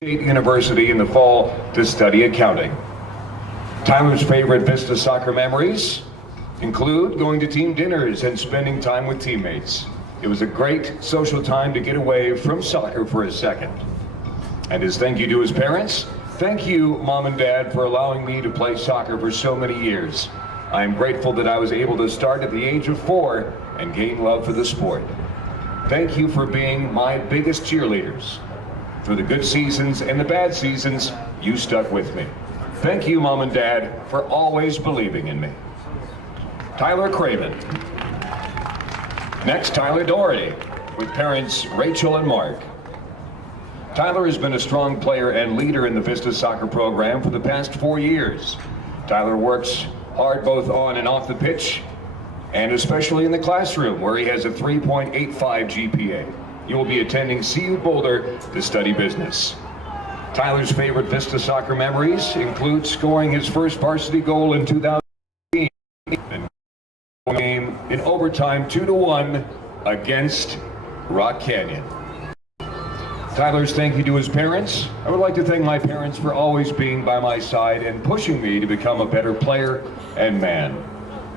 State University in the fall to study accounting. Tyler's favorite Vista soccer memories include going to team dinners and spending time with teammates. It was a great social time to get away from soccer for a second. And as thank you to his parents, thank you, Mom and Dad, for allowing me to play soccer for so many years. I am grateful that I was able to start at the age of 4 and gain love for the sport. Thank you for being my biggest cheerleaders. Through the good seasons and the bad seasons, you stuck with me. Thank you, Mom and Dad, for always believing in me. Tyler Craven. Next, Tyler Doherty, with parents Rachel and Mark. Tyler has been a strong player and leader in the Vista soccer program for the past 4 years. Tyler works hard both on and off the pitch, and especially in the classroom, where he has a 3.85 GPA. He will be attending CU Boulder to study business. Tyler's favorite Vista soccer memories include scoring his first varsity goal in 2018 and game in overtime 2-1 against Rock Canyon. Tyler's thank you to his parents. I would like to thank my parents for always being by my side and pushing me to become a better player and man.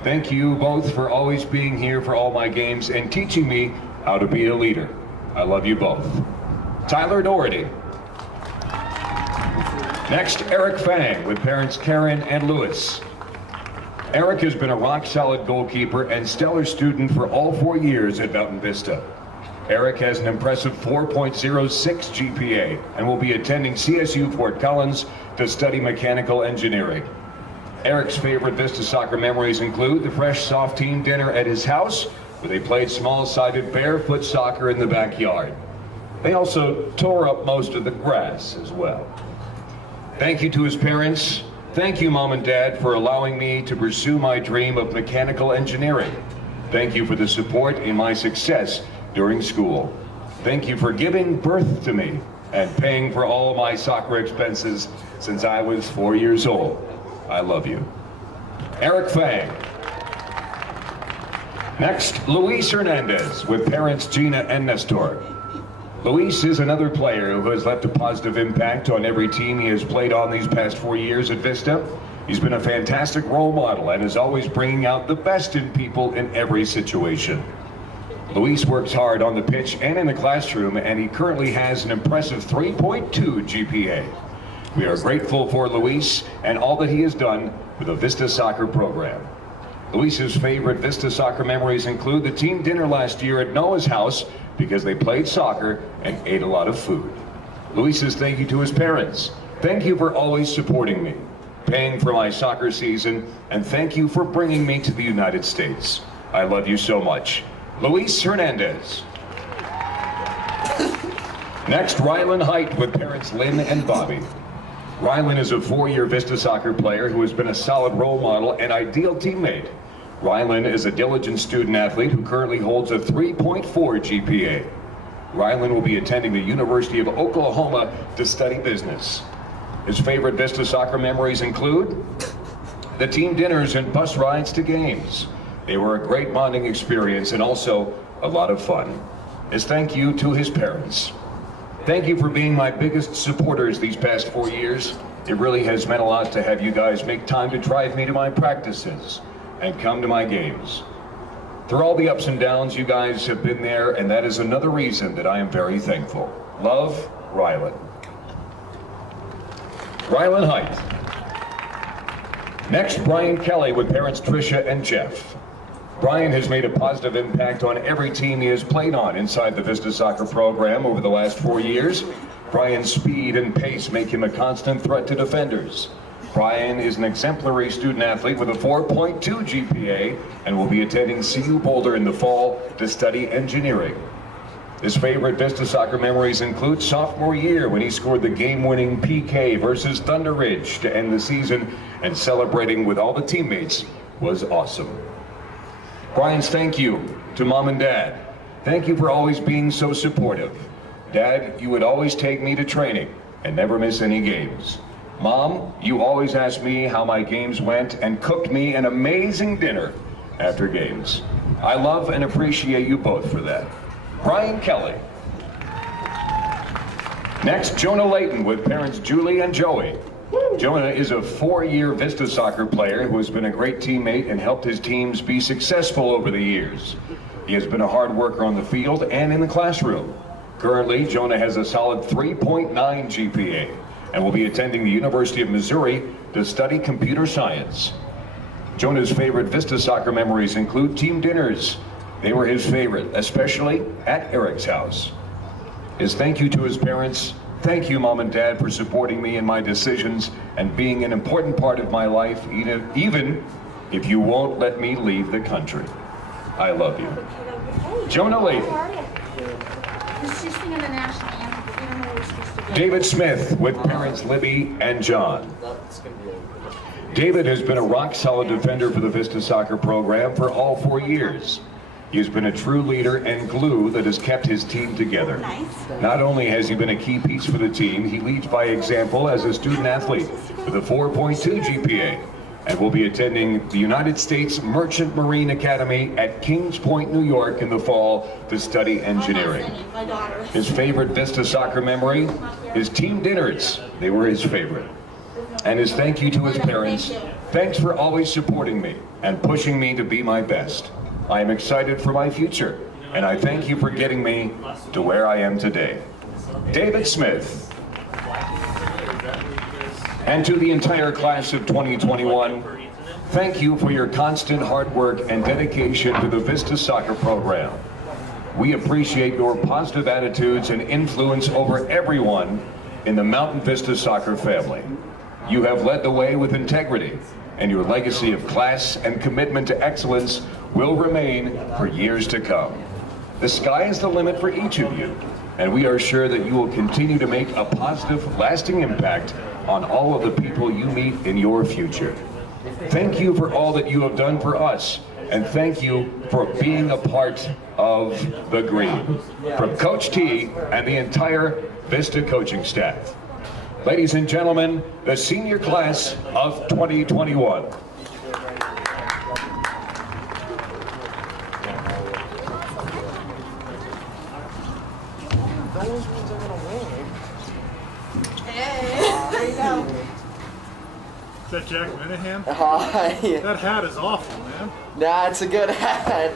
Thank you both for always being here for all my games and teaching me how to be a leader. I love you both. Tyler Doherty. Next, Eric Fang with parents Karen and Lewis. Eric has been a rock-solid goalkeeper and stellar student for all 4 years at Mountain Vista. Eric has an impressive 4.06 GPA and will be attending CSU Fort Collins to study mechanical engineering. Eric's favorite Vista soccer memories include the fresh, soft team dinner at his house, where they played small-sided barefoot soccer in the backyard. They also tore up most of the grass as well. Thank you to his parents. Thank you, Mom and Dad, for allowing me to pursue my dream of mechanical engineering. Thank you for the support in my success during school. Thank you for giving birth to me and paying for all my soccer expenses since I was 4 years old. I love you. Eric Fang. Next, Luis Hernandez with parents Gina and Nestor. Luis is another player who has left a positive impact on every team he has played on these past 4 years at Vista. He's been a fantastic role model and is always bringing out the best in people in every situation. Luis works hard on the pitch and in the classroom, and he currently has an impressive 3.2 GPA. We are grateful for Luis and all that he has done for the Vista soccer program. Luis's favorite Vista soccer memories include the team dinner last year at Noah's house because they played soccer and ate a lot of food. Luis says thank you to his parents. Thank you for always supporting me, paying for my soccer season, and thank you for bringing me to the United States. I love you so much. Luis Hernandez. Next, Rylan Height with parents Lynn and Bobby. Rylan is a 4-year Vista soccer player who has been a solid role model and ideal teammate. Rylan is a diligent student athlete who currently holds a 3.4 GPA. Rylan will be attending the University of Oklahoma to study business. His favorite Vista soccer memories include the team dinners and bus rides to games. They were a great bonding experience and also a lot of fun. His thank you to his parents. Thank you for being my biggest supporters these past 4 years. It really has meant a lot to have you guys make time to drive me to my practices and come to my games. Through all the ups and downs, you guys have been there, and that is another reason that I am very thankful. Love, Rylan. Rylan Height. Next, Brian Kelly with parents Tricia and Jeff. Brian has made a positive impact on every team he has played on inside the Vista soccer program over the last 4 years. Brian's speed and pace make him a constant threat to defenders. Brian is an exemplary student athlete with a 4.2 GPA and will be attending CU Boulder in the fall to study engineering. His favorite Vista soccer memories include sophomore year when he scored the game-winning PK versus Thunder Ridge to end the season, and celebrating with all the teammates was awesome. Brian's thank you to Mom and Dad. Thank you for always being so supportive. Dad, you would always take me to training and never miss any games. Mom, you always asked me how my games went and cooked me an amazing dinner after games. I love and appreciate you both for that. Brian Kelly. Next, Jonah Layton with parents Julie and Joey. Jonah is a 4-year Vista soccer player who has been a great teammate and helped his teams be successful over the years. He has been a hard worker on the field and in the classroom. Currently, Jonah has a solid 3.9 GPA and will be attending the University of Missouri to study computer science. Jonah's favorite Vista soccer memories include team dinners. They were his favorite, especially at Eric's house. His thank you to his parents. Thank you, Mom and Dad, for supporting me in my decisions and being an important part of my life, even if you won't let me leave the country. I love you. Jonah Layton. David Smith with parents Libby and John. David has been a rock-solid defender for the Vista soccer program for all 4 years. He has been a true leader and glue that has kept his team together. Not only has he been a key piece for the team, he leads by example as a student athlete with a 4.2 GPA and will be attending the United States Merchant Marine Academy at Kings Point, New York in the fall to study engineering. His favorite Vista soccer memory, his team dinners. They were his favorite. And his thank you to his parents. Thanks for always supporting me and pushing me to be my best. I am excited for my future, and I thank you for getting me to where I am today. David Smith. And to the entire class of 2021, Thank you for your constant hard work and dedication to the Vista Soccer program. We appreciate your positive attitudes and influence over everyone in the Mountain Vista Soccer family. You have led the way with integrity, and your legacy of class and commitment to excellence will remain for years to come. The sky is the limit for each of you, and we are sure that you will continue to make a positive, lasting impact on all of the people you meet in your future. Thank you for all that you have done for us, and thank you for being a part of the Green. From Coach T and the entire Vista coaching staff. Ladies and gentlemen, the senior class of 2021. Those ones are gonna win. Hey. Is that Jack Minahan? Hi. That hat is awful, man. Nah, it's a good hat.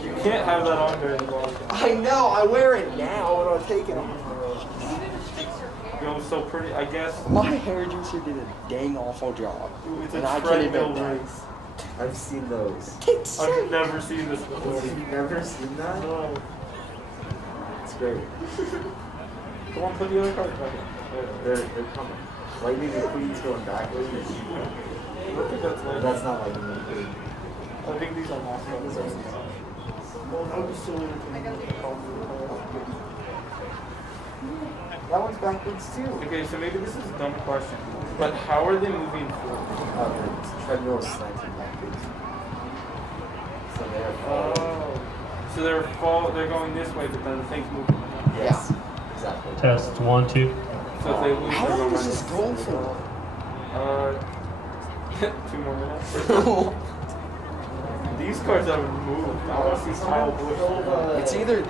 You can't have that on during the ball. I know, I wear it now and I'll take it off. It was so pretty, I guess. My hairdresser did a dang awful job. It's And a I can treadmill admit that. race. I've seen those. I've never seen this before. You've never seen that? No. It's great. Come on, put the other card back in. They're coming. Lightning McQueen's going backwards. I don't think that's like. That's not Lightning McQueen. I think these are mascots. That one's backwards too. Okay, so maybe this is a dumb question, but how are they moving forward? The treadmill is slanting backwards. So they have So they're going this way, but then the thing's moving. Yes, exactly. Test 1, 2. So if they lose, How they're long going does this go for? 2 more minutes. These cards haven't moved. I want to see Kyle Busch. It's either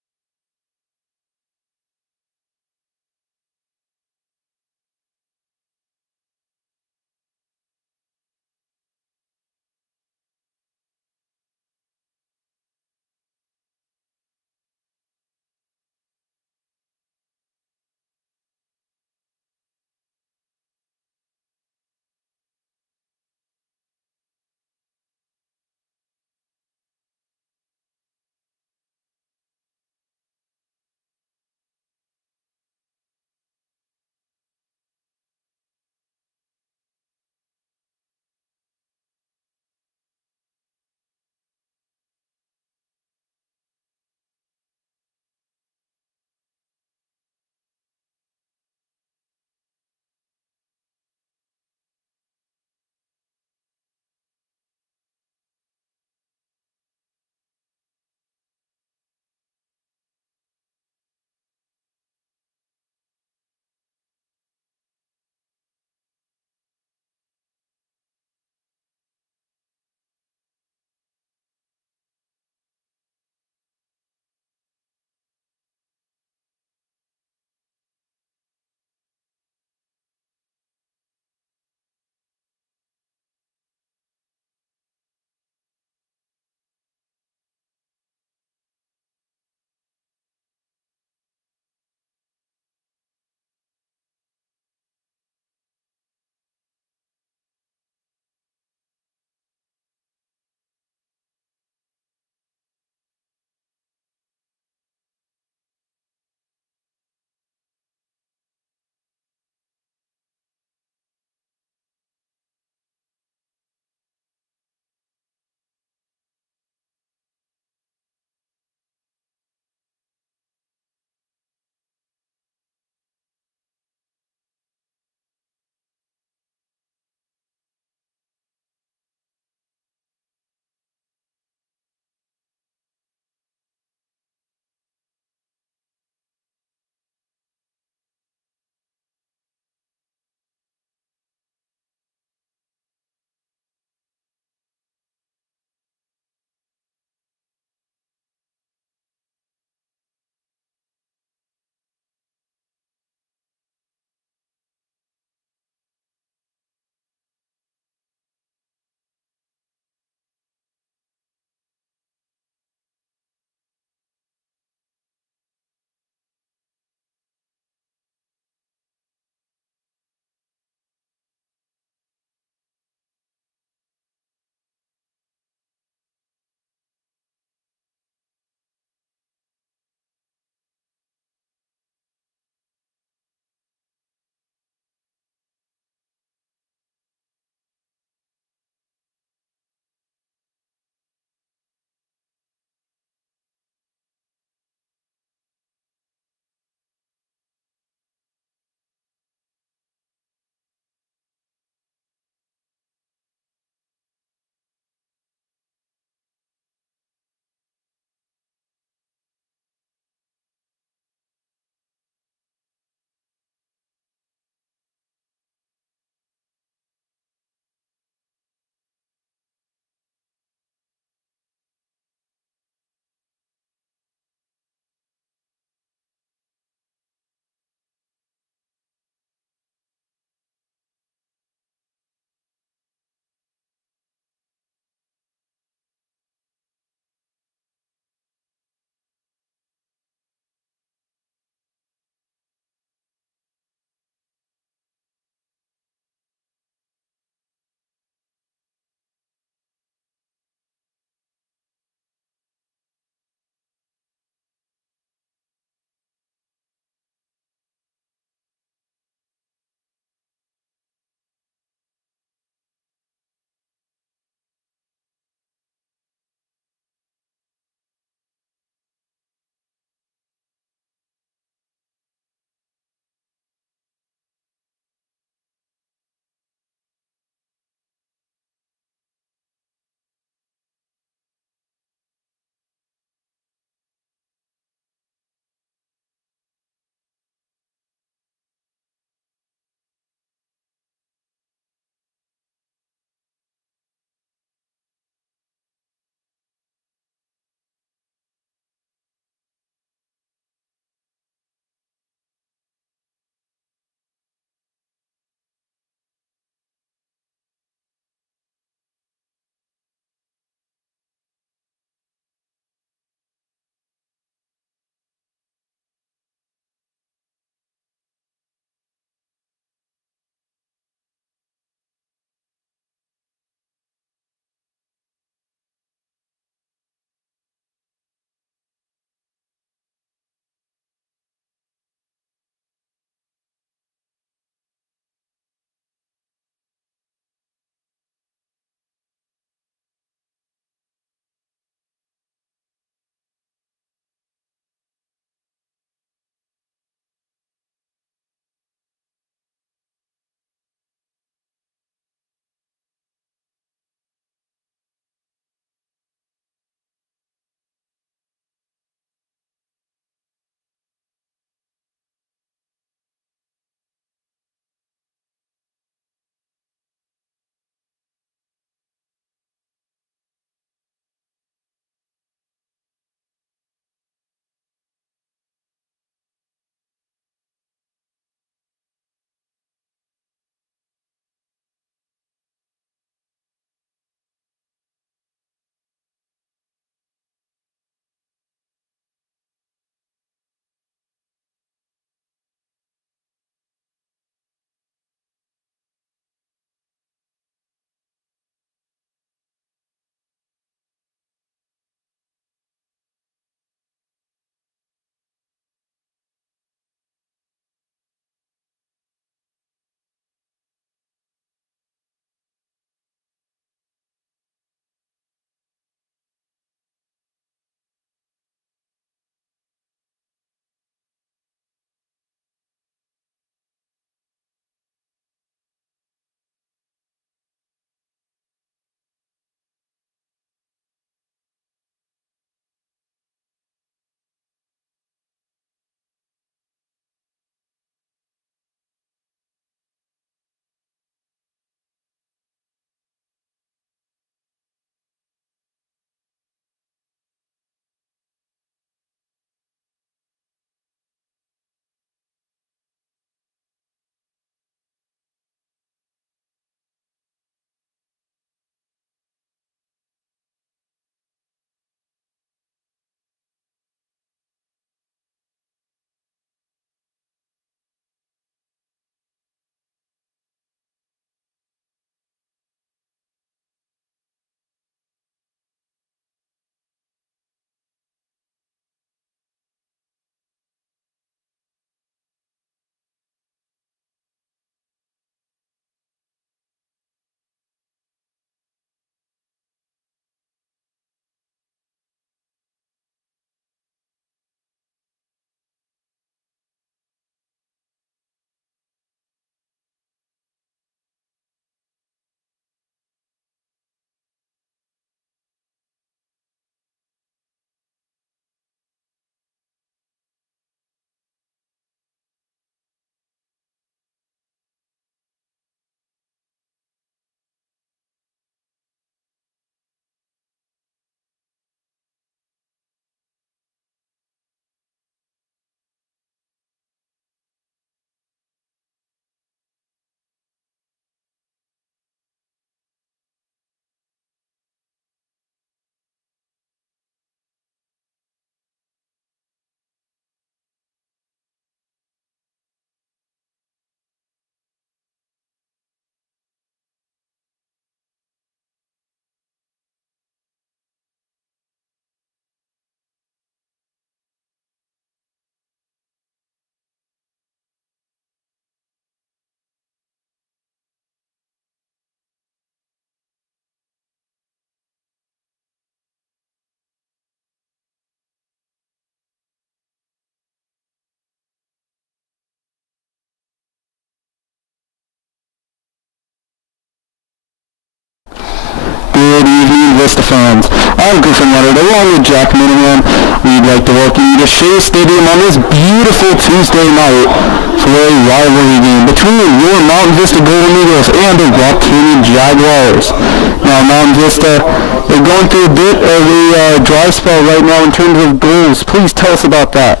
Mountain Vista fans. I'm Griffin Leonard, along with Jack Minahan. We'd like to welcome you to Shea Stadium on this beautiful Tuesday night for a rivalry game between your Mountain Vista Golden Eagles and the Rock Canyon Jaguars. Now, Mountain Vista, they're going through a bit of a dry spell right now in terms of goals. Please tell us about that.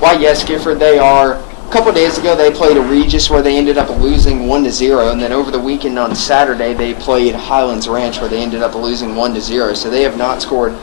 Why, yes, Gifford, they are. A couple days ago, they played Regis, where they ended up losing 1-0, and then over the weekend on Saturday, they played Highlands Ranch, where they ended up losing 1-0. So they have not scored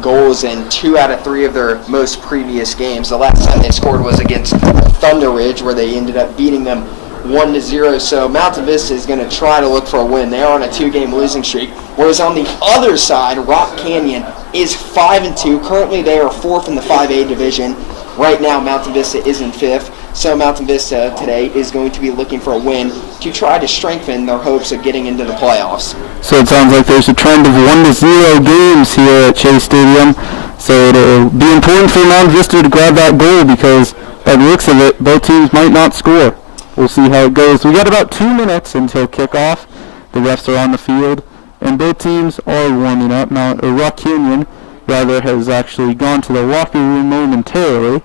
goals in 2 out of 3 of their most previous games. The last time they scored was against Thunder Ridge, where they ended up beating them 1-0. So Mountain Vista is going to try to look for a win. They are on a 2-game losing streak, whereas on the other side, Rock Canyon is 5-2. Currently, they are 4th in the 5A division. Right now, Mountain Vista is in 5th. So Mountain Vista today is going to be looking for a win to try to strengthen their hopes of getting into the playoffs. So it sounds like there's a trend of 1-0 games here at Shea Stadium. So it'll be important for Mountain Vista to grab that goal because by the looks of it, both teams might not score. We'll see how it goes. We got about 2 minutes until kickoff. The refs are on the field, and both teams are warming up. Now, Rock Canyon, rather, has actually gone to the locker room momentarily.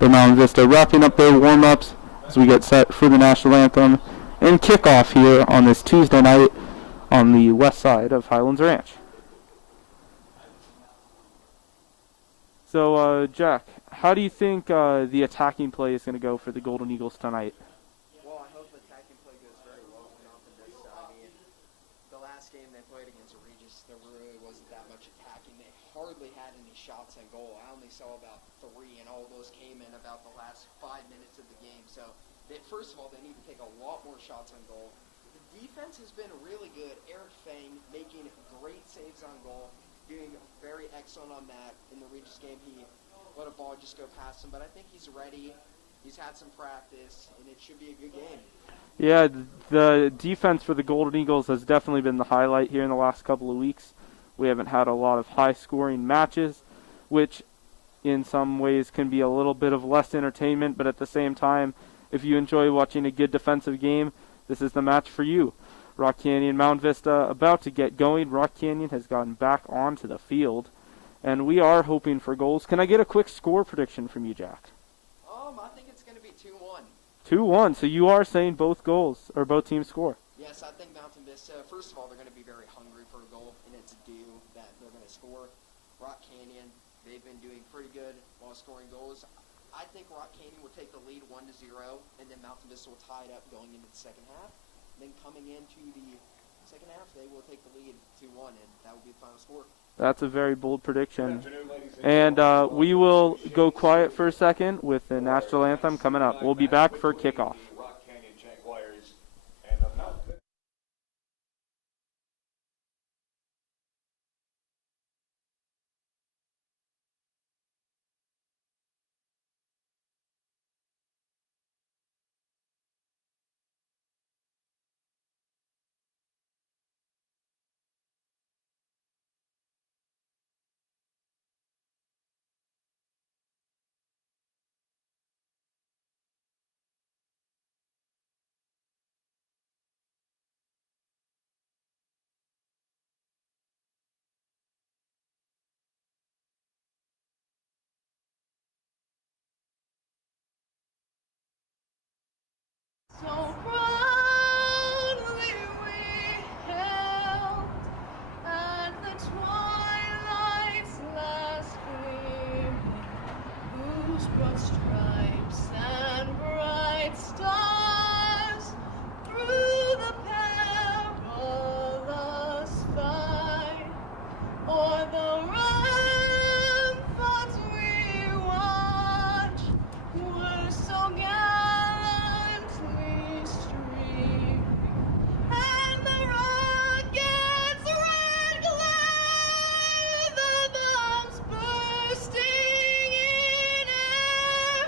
But Mountain Vista wrapping up their warm-ups as we get set for the national anthem and kickoff here on this Tuesday night on the west side of Highlands Ranch. So, Jack, how do you think the attacking play is going to go for the Golden Eagles tonight? Well, I hope the attacking play goes very well for Mountain Vista. I mean, the last game they played against Regis, there really wasn't that much attacking. They hardly had any shots on goal. I only saw about 3, and all of those came in about the last 5 minutes of the game. So, first of all, they need to take a lot more shots on goal. The defense has been really good. Eric Fang making great saves on goal, doing very excellent on that. In the Regis game, he let a ball just go past him, but I think he's ready. He's had some practice, and it should be a good game. Yeah, the defense for the Golden Eagles has definitely been the highlight here in the last couple of weeks. We haven't had a lot of high-scoring matches, which in some ways can be a little bit of less entertainment, but at the same time, if you enjoy watching a good defensive game, this is the match for you. Rock Canyon, Mountain Vista about to get going. Rock Canyon has gotten back onto the field, and we are hoping for goals. Can I get a quick score prediction from you, Jack? I think it's going to be 2-1. 2-1, so you are saying both goals, or both teams score? Yes, I think Mountain Vista, first of all, they're going to be very hungry for a goal, and it's due that they're going to score. Rock Canyon, they've been doing pretty good while scoring goals. I think Rock Canyon will take the lead 1-0, and then Mountain Vista will tie it up going into the second half. Then coming into the second half, they will take the lead 2-1, and that will be the final score. That's a very bold prediction. And we will go quiet for a second with the national anthem coming up. We'll be back for kickoff. Rock Canyon Jaguars and the Mountain. So proudly we hailed at the twilight's last gleaming, whose broad stripes and bright stars through the perilous fight, o'er the ramparts we watch, were so gallantly streaming, and the rockets' red glare, the bombs bursting in air,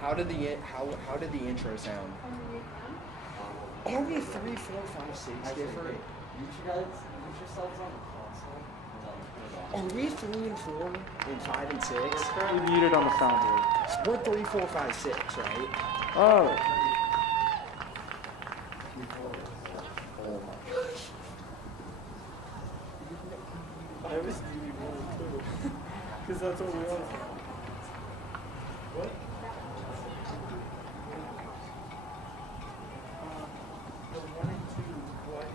How did the intro sound? Are we 3, 4, 5, 6 different? Yourselves on the console. Are we 3 and 4 and 5 and 6? Currently muted on the soundboard. We're 3, 4, 5, 6, right? Oh. I have a Stevie Wonder too. Because that's what we are. What? The 1 and 2, what?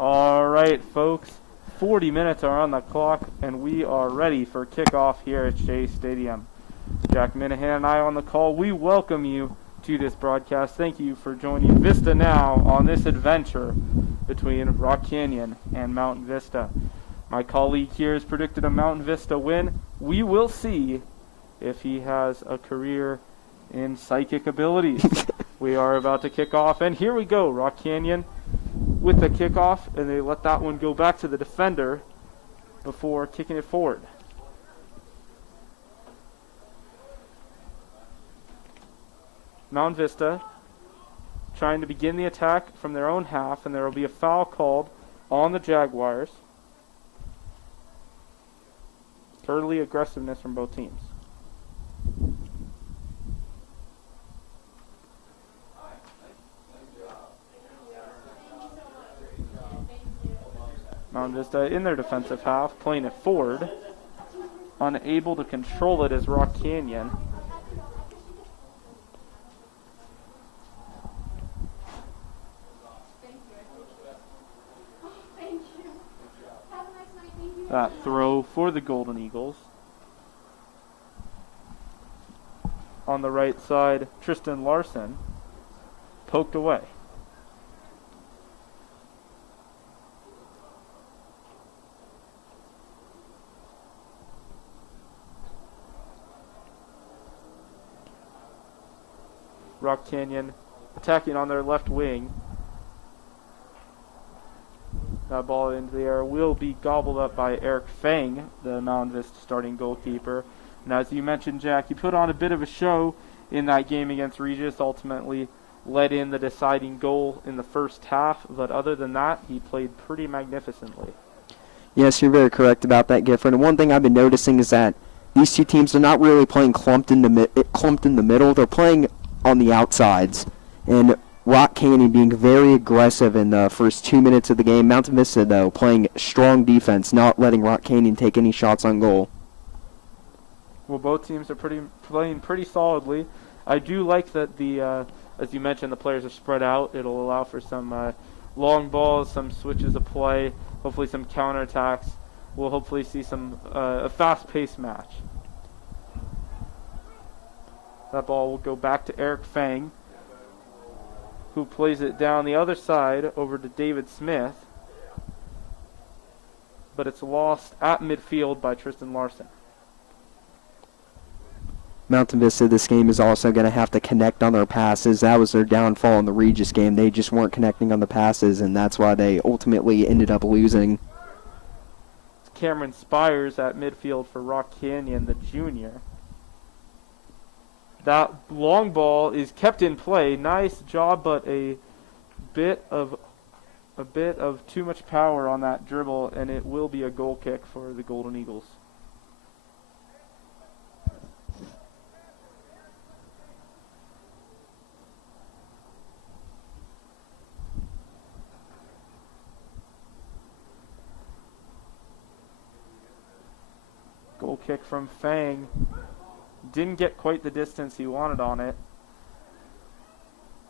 All right, folks. 40 minutes are on the clock, and we are ready for kickoff here at Shea Stadium. Jack Minahan and I on the call. We welcome you to this broadcast. Thank you for joining VistaNow on this adventure between Rock Canyon and Mountain Vista. My colleague here has predicted a Mountain Vista win. We will see if he has a career in psychic abilities. We are about to kick off, and here we go. Rock Canyon with the kickoff, and they let that one go back to the defender before kicking it forward. Mountain Vista trying to begin the attack from their own half, and there will be a foul called on the Jaguars. Early aggressiveness from both teams. Mountain Vista in their defensive half, playing it forward. Unable to control it is Rock Canyon. That throw for the Golden Eagles. On the right side, Tristan Larson poked away. Rock Canyon attacking on their left wing. That ball into the air will be gobbled up by Eric Fang, the Mountain Vista starting goalkeeper. And as you mentioned, Jack, he put on a bit of a show in that game against Regis, ultimately led in the deciding goal in the first half. But other than that, he played pretty magnificently. Yes, you're very correct about that, Gifford. And one thing I've been noticing is that these two teams are not really playing clumped in the middle. They're playing on the outsides. And Rock Canyon being very aggressive in the first 2 minutes of the game. Mountain Vista, though, playing strong defense, not letting Rock Canyon take any shots on goal. Well, both teams are playing pretty solidly. I do like that as you mentioned, the players are spread out. It'll allow for some long balls, some switches of play, hopefully some counterattacks. We'll hopefully see a fast-paced match. That ball will go back to Eric Fang, who plays it down the other side over to David Smith. But it's lost at midfield by Tristan Larson. Mountain Vista, this game is also going to have to connect on their passes. That was their downfall in the Regis game. They just weren't connecting on the passes, and that's why they ultimately ended up losing. Cameron Spires at midfield for Rock Canyon, the junior. That long ball is kept in play. Nice job, but a bit of too much power on that dribble, and it will be a goal kick for the Golden Eagles. kick from Fang. Didn't get quite the distance he wanted on it.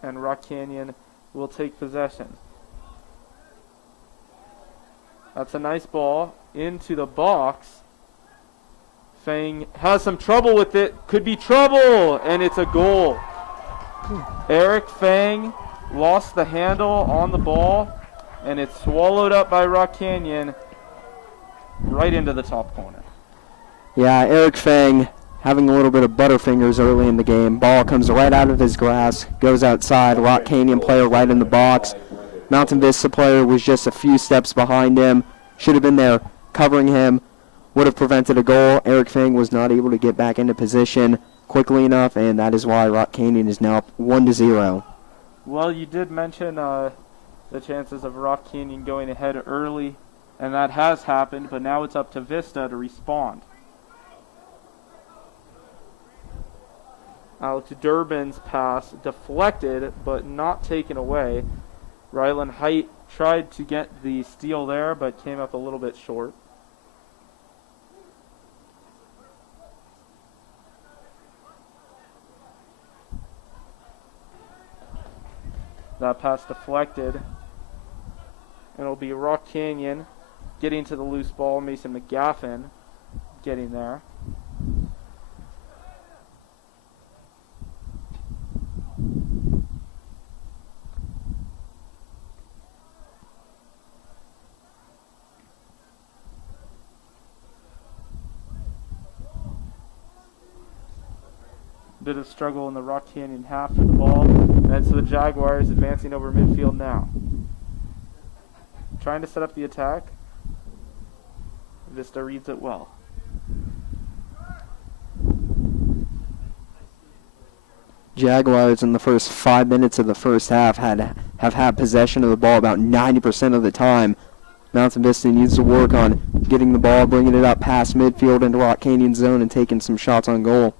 And Rock Canyon will take possession. That's a nice ball into the box. Fang has some trouble with it. Could be trouble, and it's a goal. Eric Fang lost the handle on the ball, and it's swallowed up by Rock Canyon right into the top corner. Yeah, Eric Fang having a little bit of butterfingers early in the game. Ball comes right out of his grasp, goes outside. Rock Canyon player right in the box. Mountain Vista player was just a few steps behind him. Should have been there covering him. Would have prevented a goal. Eric Fang was not able to get back into position quickly enough, and that is why Rock Canyon is now up 1-0. Well, you did mention the chances of Rock Canyon going ahead early, and that has happened, but now it's up to Vista to respond. Alex Durbin's pass deflected, but not taken away. Rylan Height tried to get the steal there, but came up a little bit short. That pass deflected. And it'll be Rock Canyon getting to the loose ball. Mason McGaffin getting there. Bit of struggle in the Rock Canyon half for the ball. And so the Jaguars advancing over midfield now. Trying to set up the attack. Vista reads it well. Jaguars in the first 5 minutes of the first half have had possession of the ball about 90% of the time. Mountain Vista needs to work on getting the ball, bringing it up past midfield into Rock Canyon zone and taking some shots on goal.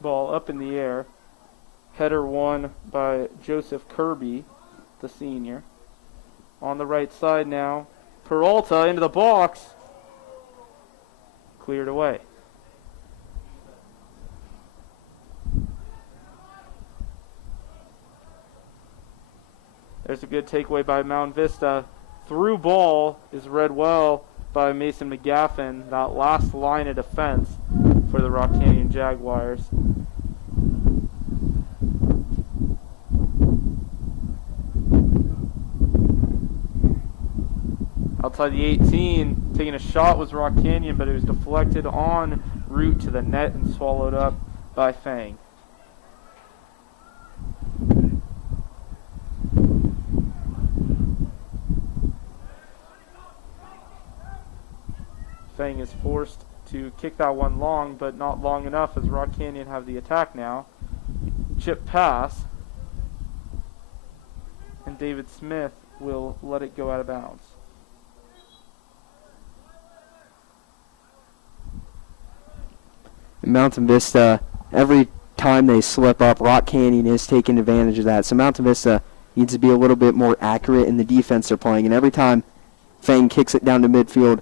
Ball up in the air. Header won by Joseph Kirby, the senior. On the right side now. Peralta into the box. Cleared away. There's a good takeaway by Mount Vista. Through ball is read well by Mason McGaffin. That last line of defense for the Rock Canyon Jaguars. Outside the 18, taking a shot was Rock Canyon, but it was deflected en route to the net and swallowed up by Fang. Fang is forced to kick that one long, but not long enough as Rock Canyon have the attack now. Chip pass, and David Smith will let it go out of bounds. Mountain Vista, every time they slip up, Rock Canyon is taking advantage of that. So Mountain Vista needs to be a little bit more accurate in the defense they're playing. And every time Fang kicks it down to midfield,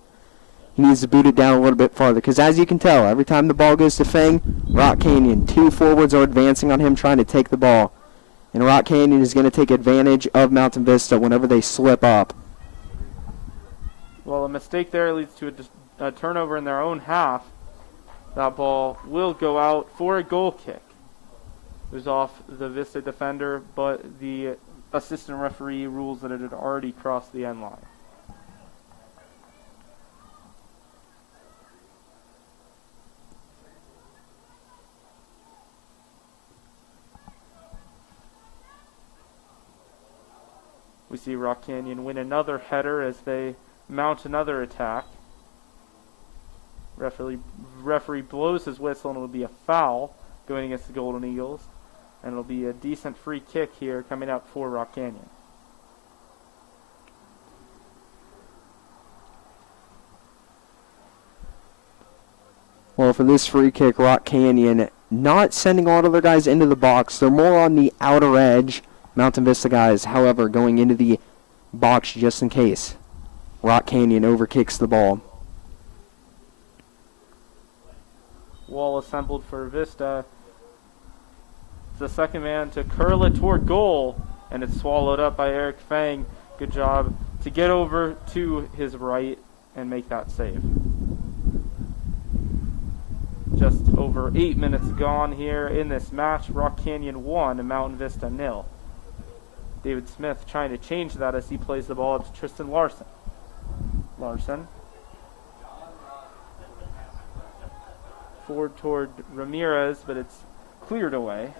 he needs to boot it down a little bit farther. Because as you can tell, every time the ball goes to Fang, Rock Canyon, two forwards are advancing on him trying to take the ball. And Rock Canyon is going to take advantage of Mountain Vista whenever they slip up. Well, a mistake there leads to a turnover in their own half. That ball will go out for a goal kick. It was off the Vista defender, but the assistant referee rules that it had already crossed the end line. We see Rock Canyon win another header as they mount another attack. Referee blows his whistle and it'll be a foul going against the Golden Eagles. And it'll be a decent free kick here coming up for Rock Canyon. Well, for this free kick, Rock Canyon not sending all of their guys into the box. They're more on the outer edge. Mountain Vista guys, however, going into the box just in case. Rock Canyon overkicks the ball. Wall assembled for Vista. The second man to curl it toward goal, and it's swallowed up by Eric Fang. Good job to get over to his right and make that save. Just over 8 minutes gone here in this match. Rock Canyon 1 and Mountain Vista 0. David Smith trying to change that as he plays the ball up to Tristan Larson. Larson. Forward toward Ramirez, but it's cleared away.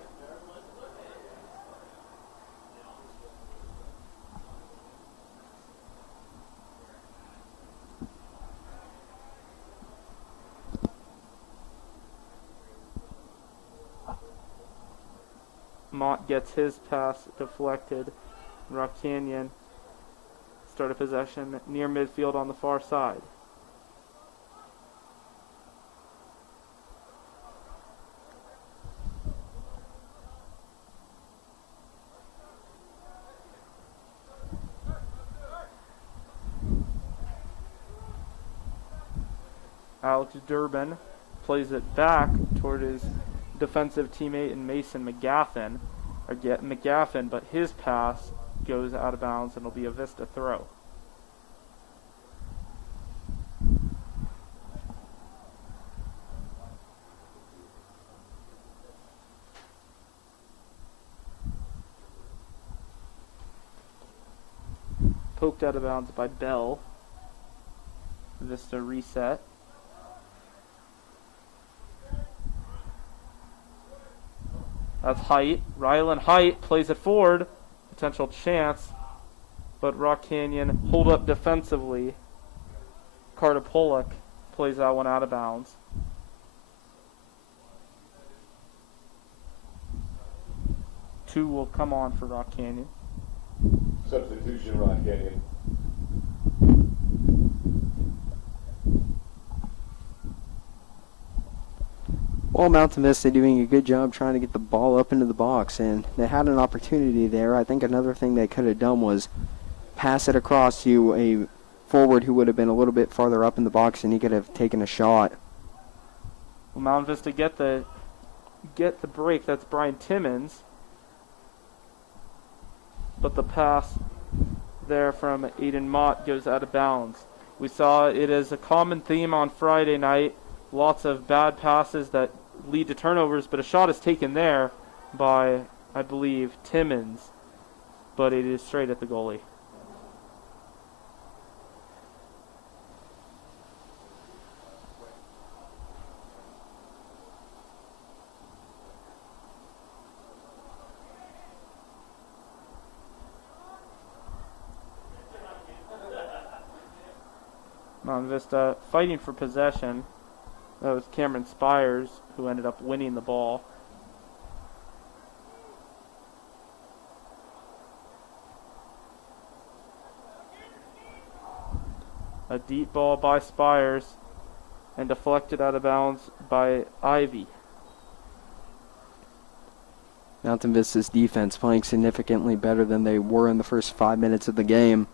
Mott gets his pass deflected. Rock Canyon start of possession near midfield on the far side. Alex Durbin plays it back toward his defensive teammate in Mason McGaffin, but his pass goes out of bounds and it'll be a Vista throw. Poked out of bounds by Bell. Vista reset. That's Height. Rylan Height plays it forward. Potential chance. But Rock Canyon hold up defensively. Carter Pollock plays that one out of bounds. Two will come on for Rock Canyon. Substitution, Rock Canyon. Well, Mountain Vista doing a good job trying to get the ball up into the box, and they had an opportunity there. I think another thing they could have done was pass it across to a forward who would have been a little bit farther up in the box, and he could have taken a shot. Well, Mountain Vista get the break. That's Brian Timmons. But the pass there from Aiden Mott goes out of bounds. We saw it as a common theme on Friday night. Lots of bad passes that lead to turnovers, but a shot is taken there by, I believe, Timmons, but it is straight at the goalie. Mountain Vista fighting for possession. That was Cameron Spires who ended up winning the ball. A deep ball by Spires and deflected out of bounds by Ivy. Mountain Vista's defense playing significantly better than they were in the first 5 minutes of the game.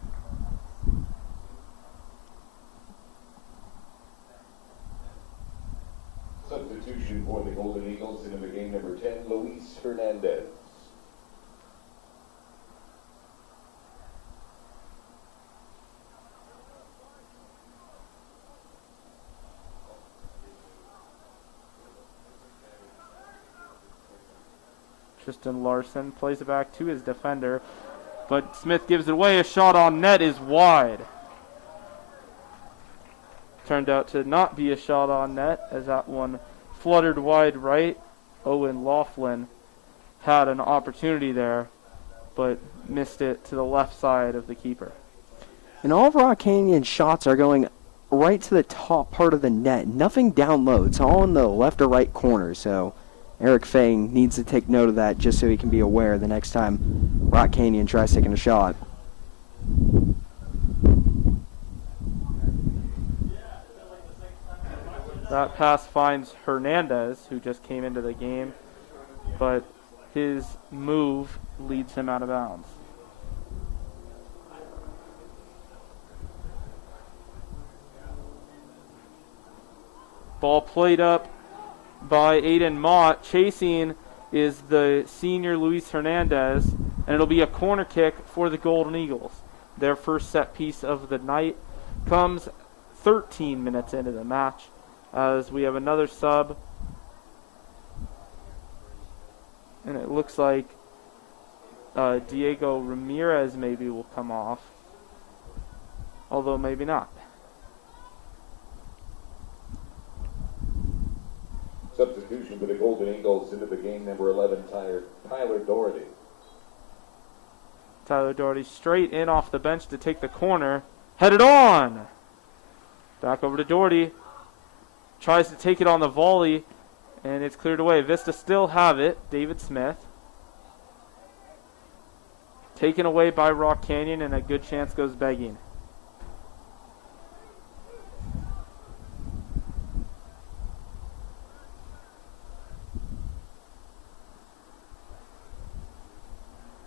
Substitution for the Golden Eagles into the game number 10, Luis Hernandez. Tristan Larson plays it back to his defender, but Smith gives it away. A shot on net is wide. Turned out to not be a shot on net as that one fluttered wide right. Owen Laughlin had an opportunity there, but missed it to the left side of the keeper. And all of Rock Canyon's shots are going right to the top part of the net. Nothing down low. It's all in the left or right corner. So Eric Fang needs to take note of that just so he can be aware the next time Rock Canyon tries taking a shot. That pass finds Hernandez, who just came into the game, but his move leads him out of bounds. Ball played up by Aiden Mott. Chasing is the senior Luis Hernandez, and it'll be a corner kick for the Golden Eagles. Their first set piece of the night comes 13 minutes into the match, as we have another sub, and it looks like Diego Ramirez maybe will come off, although maybe not. Substitution for the Golden Eagles into the game, number 11, Tyler Doherty. Tyler Doherty straight in off the bench to take the corner. Headed on! Back over to Doherty. Tries to take it on the volley, and it's cleared away. Vista still have it. David Smith. Taken away by Rock Canyon, and a good chance goes begging.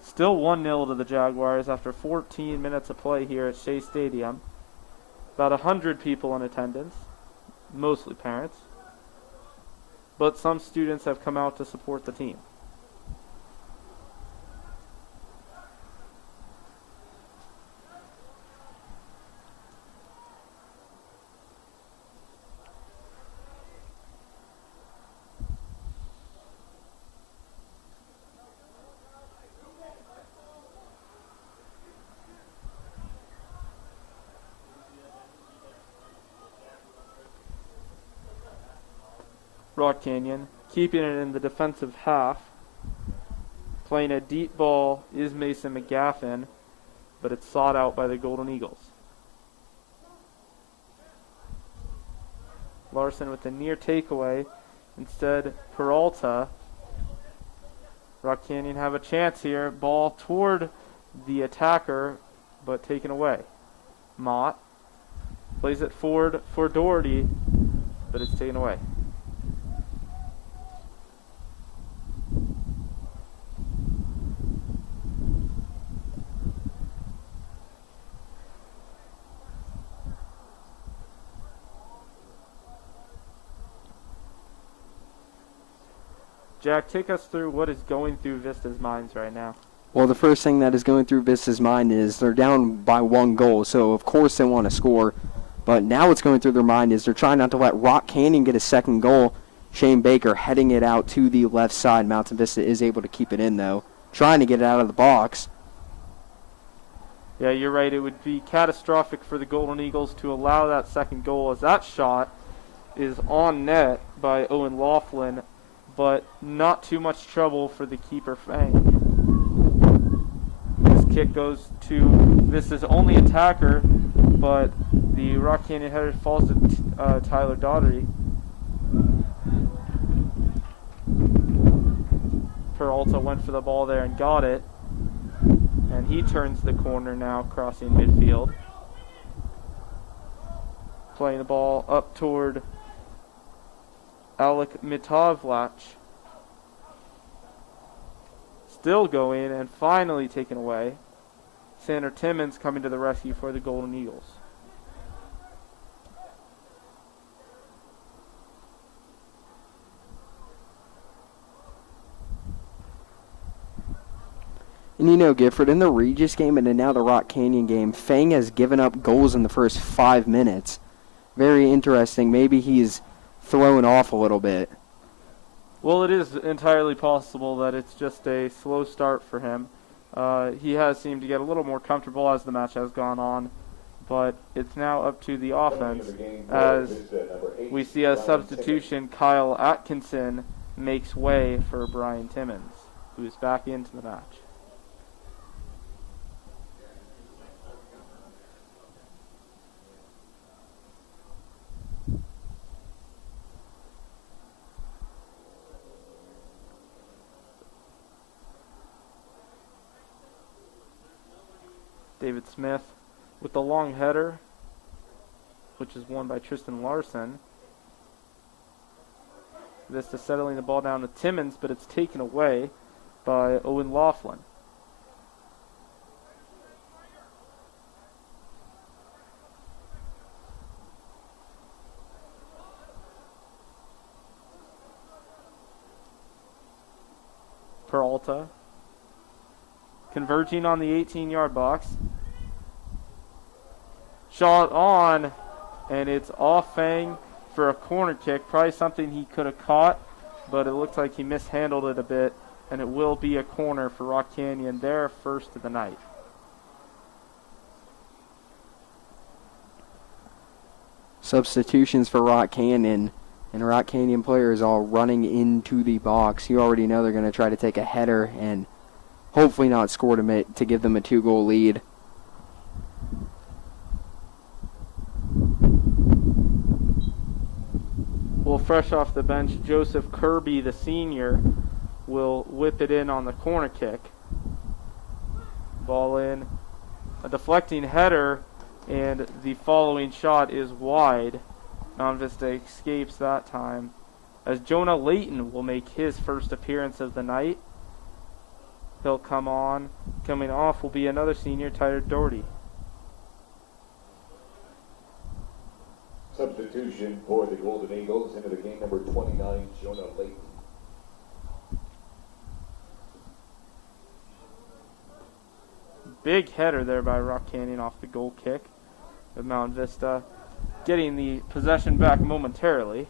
Still 1-0 to the Jaguars after 14 minutes of play here at Shea Stadium. About 100 people in attendance, mostly parents. But some students have come out to support the team. Rock Canyon keeping it in the defensive half. Playing a deep ball is Mason McGaffin, but it's sought out by the Golden Eagles. Larson with the near takeaway. Instead, Peralta. Rock Canyon have a chance here. Ball toward the attacker, but taken away. Mott plays it forward for Doherty, but it's taken away. Jack, take us through what is going through Vista's minds right now. Well, the first thing that is going through Vista's mind is they're down by 1 goal, so of course they want to score. But now what's going through their mind is they're trying not to let Rock Canyon get a second goal. Shane Baker heading it out to the left side. Mountain Vista is able to keep it in, though, trying to get it out of the box. Yeah, you're right. It would be catastrophic for the Golden Eagles to allow that second goal, as that shot is on net by Owen Laughlin, but not too much trouble for the keeper, Fang. This kick goes to Vista's only attacker, but the Rock Canyon header falls to Tyler Doherty. Peralta went for the ball there and got it, and he turns the corner now, crossing midfield. Playing the ball up toward Alec Mitavlach. Still going and finally taken away. Sander Timmons coming to the rescue for the Golden Eagles. And you know, Gifford, in the Regis game and now the Rock Canyon game, Fang has given up goals in the first 5 minutes. Very interesting. Maybe he's throwing off a little bit. Well, it is entirely possible that it's just a slow start for him. He has seemed to get a little more comfortable as the match has gone on, but it's now up to the offense as we see a substitution. Kyle Atkinson makes way for Brian Timmons, who is back into the match. David Smith with the long header, which is won by Tristan Larson. Vista settling the ball down to Timmons, but it's taken away by Owen Laughlin. Peralta converging on the 18-yard box. Shot on, and it's off Fang for a corner kick. Probably something he could have caught, but it looks like he mishandled it a bit, and it will be a corner for Rock Canyon, their first of the night. Substitutions for Rock Canyon, and Rock Canyon players all running into the box. You already know they're going to try to take a header and hopefully not score to give them a 2-goal lead. Well, fresh off the bench, Joseph Kirby, the senior, will whip it in on the corner kick. Ball in. A deflecting header, and the following shot is wide. Mountain Vista escapes that time, as Jonah Layton will make his first appearance of the night. He'll come on. Coming off will be another senior, Tyler Doherty. Substitution for the Golden Eagles into the game, number 29, Jonah Layton. Big header there by Rock Canyon off the goal kick of Mountain Vista, getting the possession back momentarily.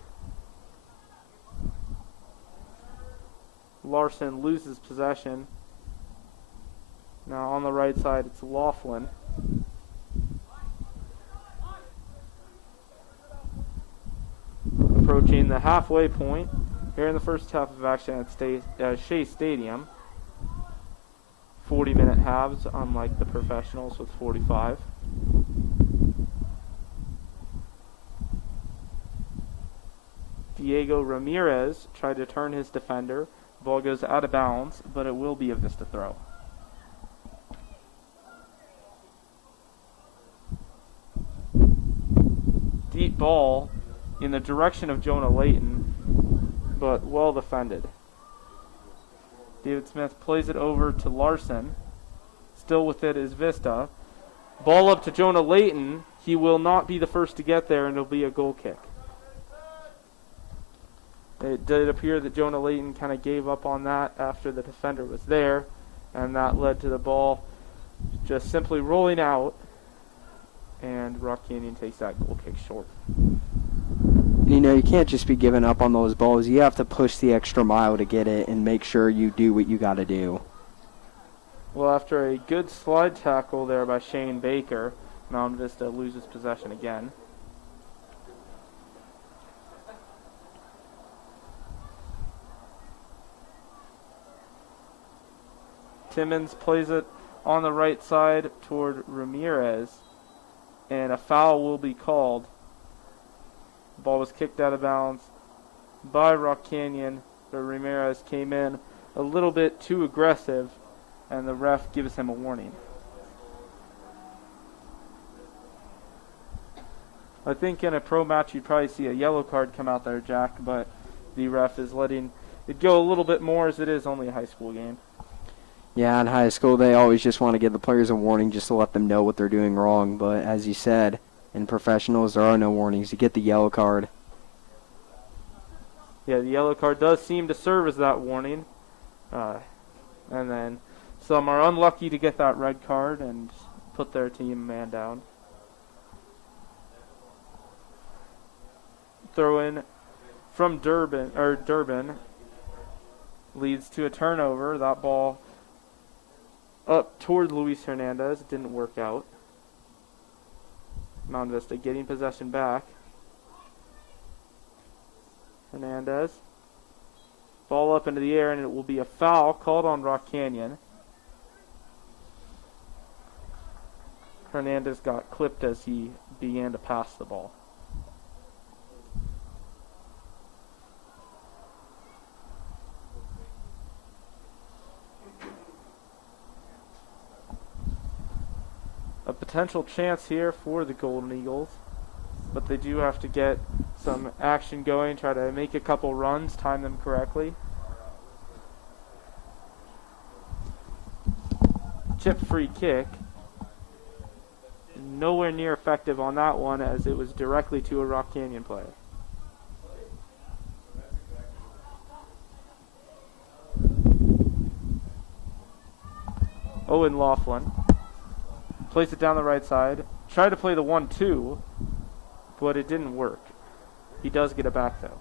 Larson loses possession. Now on the right side, it's Laughlin. Approaching the halfway point here in the first half of action at Shea Stadium. 40-minute halves, unlike the professionals with 45. Diego Ramirez tried to turn his defender. Ball goes out of bounds, but it will be a Vista throw. Deep ball in the direction of Jonah Layton, but well defended. David Smith plays it over to Larson. Still with it is Vista. Ball up to Jonah Layton. He will not be the first to get there, and it'll be a goal kick. It did appear that Jonah Layton kind of gave up on that after the defender was there, and that led to the ball just simply rolling out, and Rock Canyon takes that goal kick short. You know, you can't just be giving up on those balls. You have to push the extra mile to get it and make sure you do what you got to do. Well, after a good slide tackle there by Shane Baker, Mountain Vista loses possession again. Timmons plays it on the right side toward Ramirez, and a foul will be called. The ball was kicked out of bounds by Rock Canyon, but Ramirez came in a little bit too aggressive, and the ref gives him a warning. I think in a pro match you'd probably see a yellow card come out there, Jack, but the ref is letting it go a little bit more as it is only a high school game. Yeah, in high school they always just want to give the players a warning just to let them know what they're doing wrong. But as you said, in professionals there are no warnings. You get the yellow card. Yeah, the yellow card does seem to serve as that warning. And then some are unlucky to get that red card and put their team man down. Throw in from Durbin leads to a turnover. That ball up toward Luis Hernandez. It didn't work out. Mountain Vista getting possession back. Hernandez. Ball up into the air, and it will be a foul called on Rock Canyon. Hernandez got clipped as he began to pass the ball. A potential chance here for the Golden Eagles, but they do have to get some action going, try to make a couple runs, time them correctly. Chip free kick. Nowhere near effective on that one, as it was directly to a Rock Canyon player. Owen Laughlin plays it down the right side. Tried to play the 1-2, but it didn't work. He does get it back, though.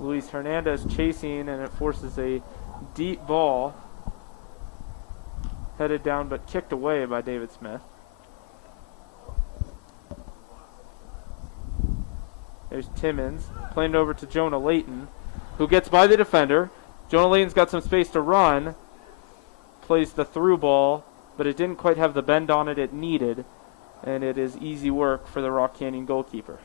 Luis Hernandez chasing, and it forces a deep ball headed down but kicked away by David Smith. There's Timmons playing it over to Jonah Layton, who gets by the defender. Jonah Layton's got some space to run, plays the through ball, but it didn't quite have the bend on it needed, and it is easy work for the Rock Canyon goalkeeper.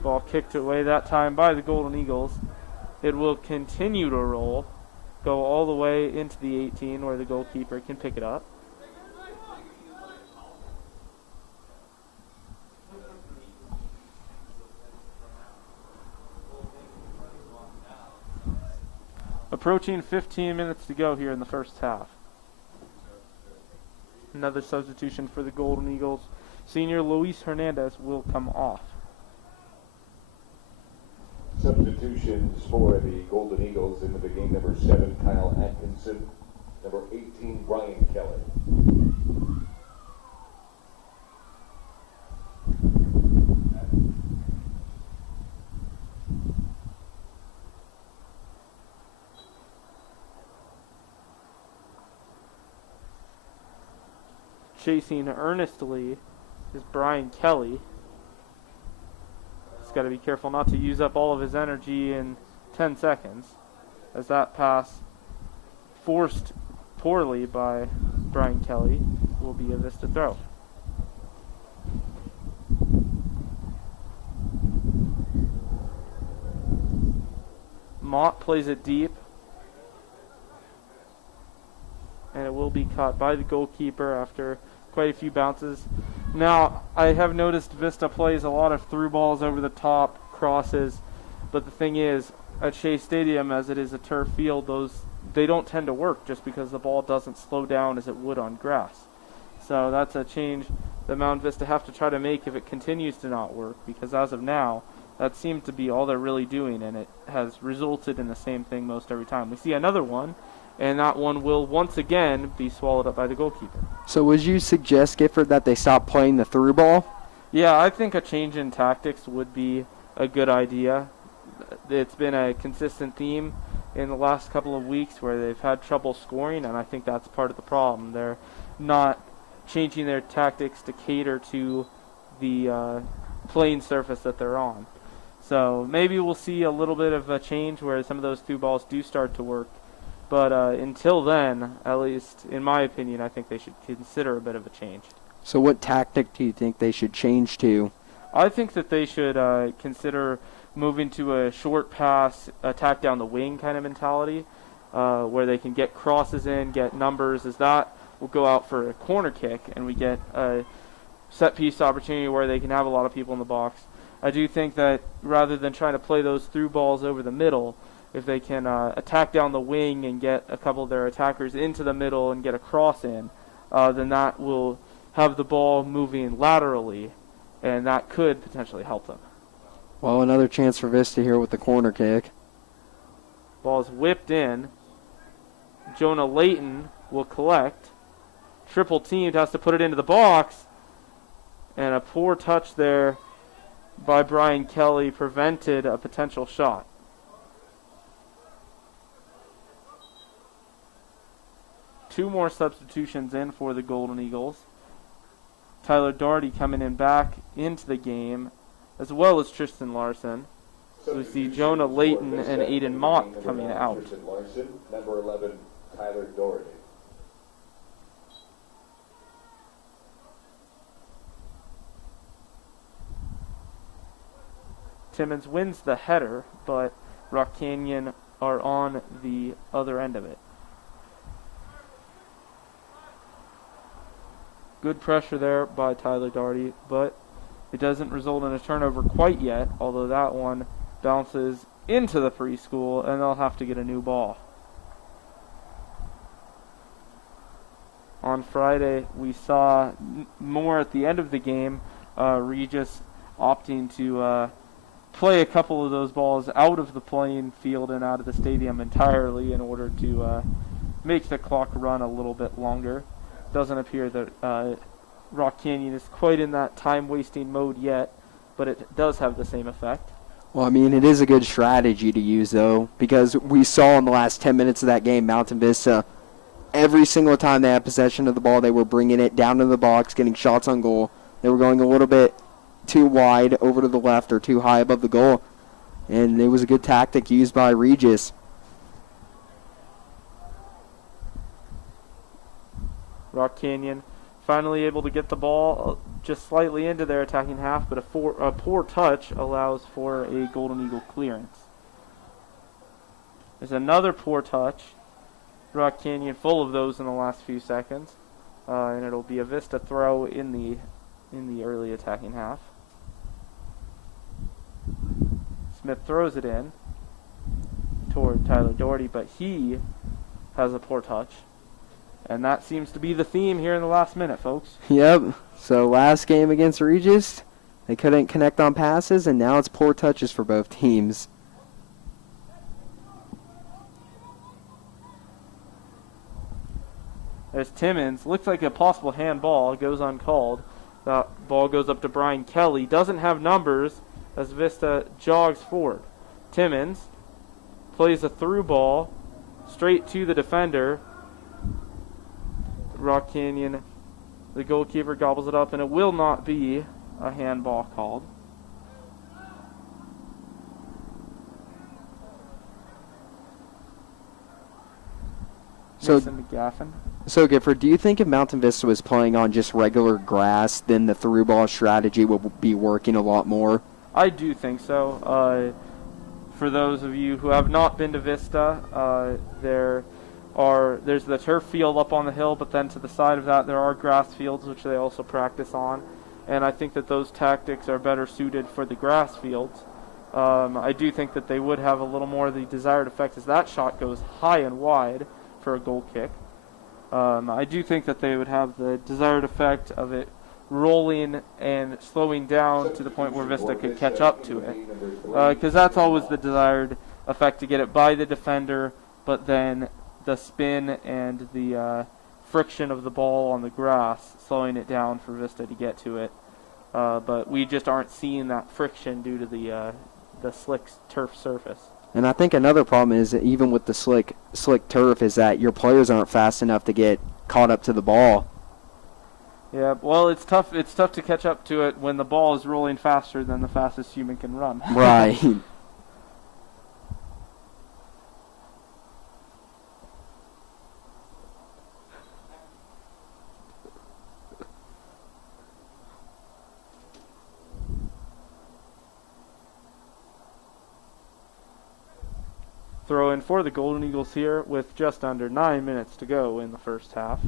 Ball kicked away that time by the Golden Eagles. It will continue to roll, go all the way into the 18 where the goalkeeper can pick it up. Approaching 15 minutes to go here in the first half. Another substitution for the Golden Eagles. Senior Luis Hernandez will come off. Substitutions for the Golden Eagles into the game: number 7, Kyle Atkinson; number 18, Brian Kelly. Chasing earnestly is Brian Kelly. He's got to be careful not to use up all of his energy in 10 seconds, as that pass, forced poorly by Brian Kelly, will be a Vista throw. Mott plays it deep, and it will be caught by the goalkeeper after quite a few bounces. Now, I have noticed Vista plays a lot of through balls over the top, crosses, but the thing is, at Shea Stadium, as it is a turf field, they don't tend to work just because the ball doesn't slow down as it would on grass. So that's a change that Mountain Vista have to try to make if it continues to not work, because as of now, that seems to be all they're really doing, and it has resulted in the same thing most every time. We see another one, and that one will once again be swallowed up by the goalkeeper. So would you suggest, Gifford, that they stop playing the through ball? Yeah, I think a change in tactics would be a good idea. It's been a consistent theme in the last couple of weeks where they've had trouble scoring, and I think that's part of the problem. They're not changing their tactics to cater to the playing surface that they're on. So maybe we'll see a little bit of a change where some of those through balls do start to work. But until then, at least in my opinion, I think they should consider a bit of a change. So what tactic do you think they should change to? I think that they should consider moving to a short pass, attack down the wing kind of mentality, where they can get crosses in, get numbers, as that will go out for a corner kick, and we get a set-piece opportunity where they can have a lot of people in the box. I do think that rather than trying to play those through balls over the middle, if they can attack down the wing and get a couple of their attackers into the middle and get a cross in, then that will have the ball moving laterally, and that could potentially help them. Well, another chance for Vista here with the corner kick. Ball is whipped in. Jonah Layton will collect. Triple teamed, has to put it into the box, and a poor touch there by Brian Kelly prevented a potential shot. two more substitutions in for the Golden Eagles. Tyler Doherty coming in back into the game, as well as Tristan Larson. So we see Jonah Layton and Aiden Mott coming out. Tristan Larson, number 11, Tyler Doherty. Timmons wins the header, but Rock Canyon are on the other end of it. Good pressure there by Tyler Doherty, but it doesn't result in a turnover quite yet, although that one bounces into the preschool, and they'll have to get a new ball. On Friday, we saw more at the end of the game, Regis opting to play a couple of those balls out of the playing field and out of the stadium entirely in order to make the clock run a little bit longer. Doesn't appear that Rock Canyon is quite in that time-wasting mode yet, but it does have the same effect. Well, I mean, it is a good strategy to use, though, because we saw in the last 10 minutes of that game, Mountain Vista, every single time they had possession of the ball, they were bringing it down to the box, getting shots on goal. They were going a little bit too wide over to the left or too high above the goal, and it was a good tactic used by Regis. Rock Canyon finally able to get the ball just slightly into their attacking half, but a poor touch allows for a Golden Eagle clearance. There's another poor touch. Rock Canyon full of those in the last few seconds, and it'll be a Vista throw in the early attacking half. Smith throws it in toward Tyler Doherty, but he has a poor touch. And that seems to be the theme here in the last minute, folks. Yep. So last game against Regis, they couldn't connect on passes, and now it's poor touches for both teams. There's Timmons. Looks like a possible handball. Goes uncalled. That ball goes up to Brian Kelly. Doesn't have numbers as Vista jogs forward. Timmons plays a through ball straight to the defender. Rock Canyon, the goalkeeper, gobbles it up, and it will not be a handball called. Mason McGaffin. So, Gifford, do you think if Mountain Vista was playing on just regular grass, then the through ball strategy would be working a lot more? I do think so. For those of you who have not been to Vista, there's the turf field up on the hill, but then to the side of that there are grass fields which they also practice on, and I think that those tactics are better suited for the grass fields. I do think that they would have a little more of the desired effect as that shot goes high and wide for a goal kick. I do think that they would have the desired effect of it rolling and slowing down to the point where Vista could catch up to it, because that's always the desired effect, to get it by the defender, but then the spin and the friction of the ball on the grass slowing it down for Vista to get to it. But we just aren't seeing that friction due to the slick turf surface. And I think another problem is that even with the slick turf is that your players aren't fast enough to get caught up to the ball. Yeah, well, it's tough to catch up to it when the ball is rolling faster than the fastest human can run. Right. Throw in for the Golden Eagles here with just under 9 minutes to go in the first half.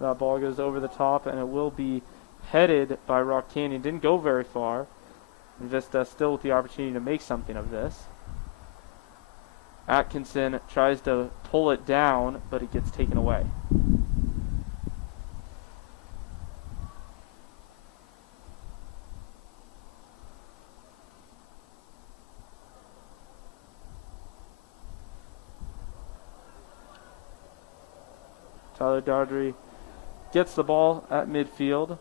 That ball goes over the top, and it will be headed by Rock Canyon. Didn't go very far. And Vista still with the opportunity to make something of this. Atkinson tries to pull it down, but it gets taken away. Tyler Doherty gets the ball at midfield.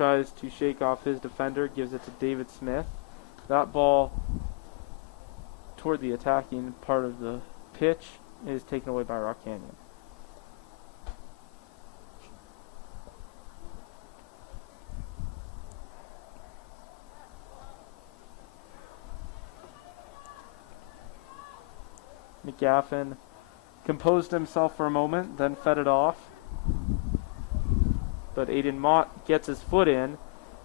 tries to shake off his defender, gives it to David Smith. That ball toward the attacking part of the pitch is taken away by Rock Canyon. McGaffin composed himself for a moment, then fed it off. But Aiden Mott gets his foot in,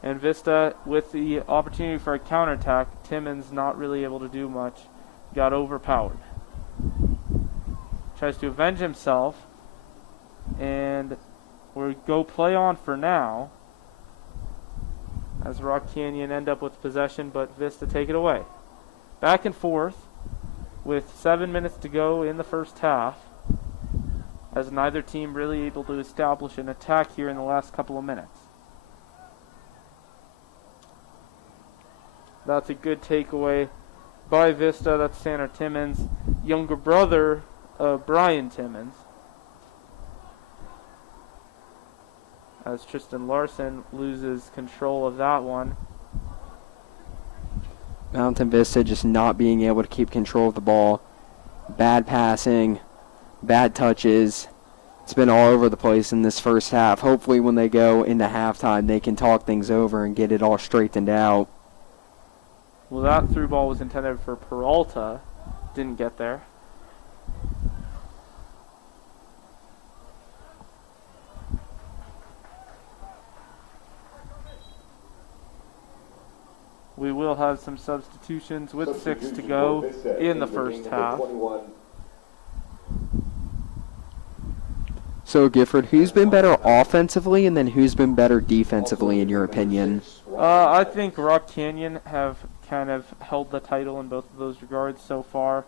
and Vista, with the opportunity for a counterattack, Timmons not really able to do much, got overpowered. Tries to avenge himself, and we'll go play on for now, as Rock Canyon end up with possession, but Vista take it away. Back and forth, with 7 minutes to go in the first half, as neither team really able to establish an attack here in the last couple of minutes. That's a good takeaway by Vista. That's Tanner Timmons' younger brother, Brian Timmons. As Tristan Larson loses control of that one. Mountain Vista just not being able to keep control of the ball. Bad passing, bad touches. It's been all over the place in this first half. Hopefully when they go into halftime, they can talk things over and get it all straightened out. Well, that through ball was intended for Peralta. Didn't get there. We will have some substitutions with 6 to go in the first half. So, Gifford, who's been better offensively and then who's been better defensively in your opinion? I think Rock Canyon have kind of held the title in both of those regards so far.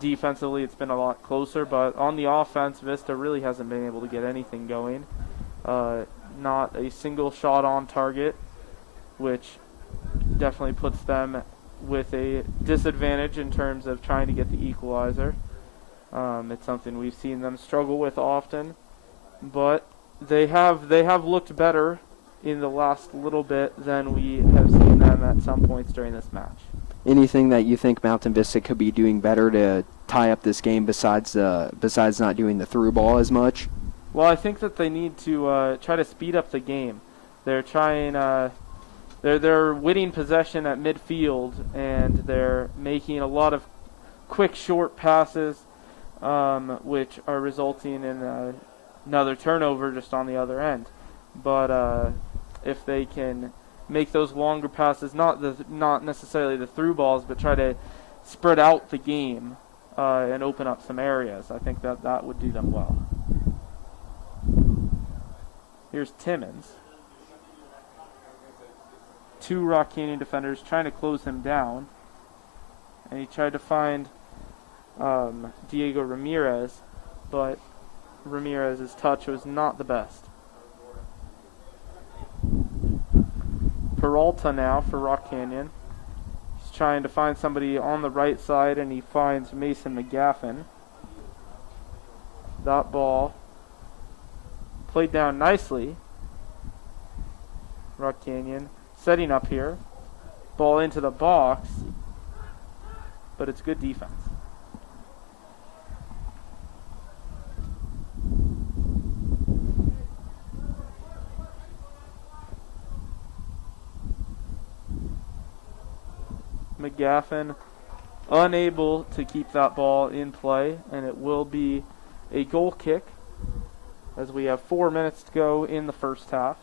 Defensively, it's been a lot closer, but on the offense, Vista really hasn't been able to get anything going. Not a single shot on target, which definitely puts them with a disadvantage in terms of trying to get the equalizer. It's something we've seen them struggle with often, but they have looked better in the last little bit than we have seen them at some points during this match. Anything that you think Mountain Vista could be doing better to tie up this game besides not doing the through ball as much? Well, I think that they need to try to speed up the game. They're trying. They're winning possession at midfield, and they're making a lot of quick, short passes, which are resulting in another turnover just on the other end. But if they can make those longer passes, not necessarily the through balls, but try to spread out the game and open up some areas, I think that would do them well. Here's Timmons. 2 Rock Canyon defenders trying to close him down. And he tried to find Diego Ramirez, but Ramirez's touch was not the best. Peralta now for Rock Canyon. He's trying to find somebody on the right side, and he finds Mason McGaffin. That ball played down nicely. Rock Canyon setting up here. Ball into the box, but it's good defense. McGaffin unable to keep that ball in play, and it will be a goal kick as we have 4 minutes to go in the first half.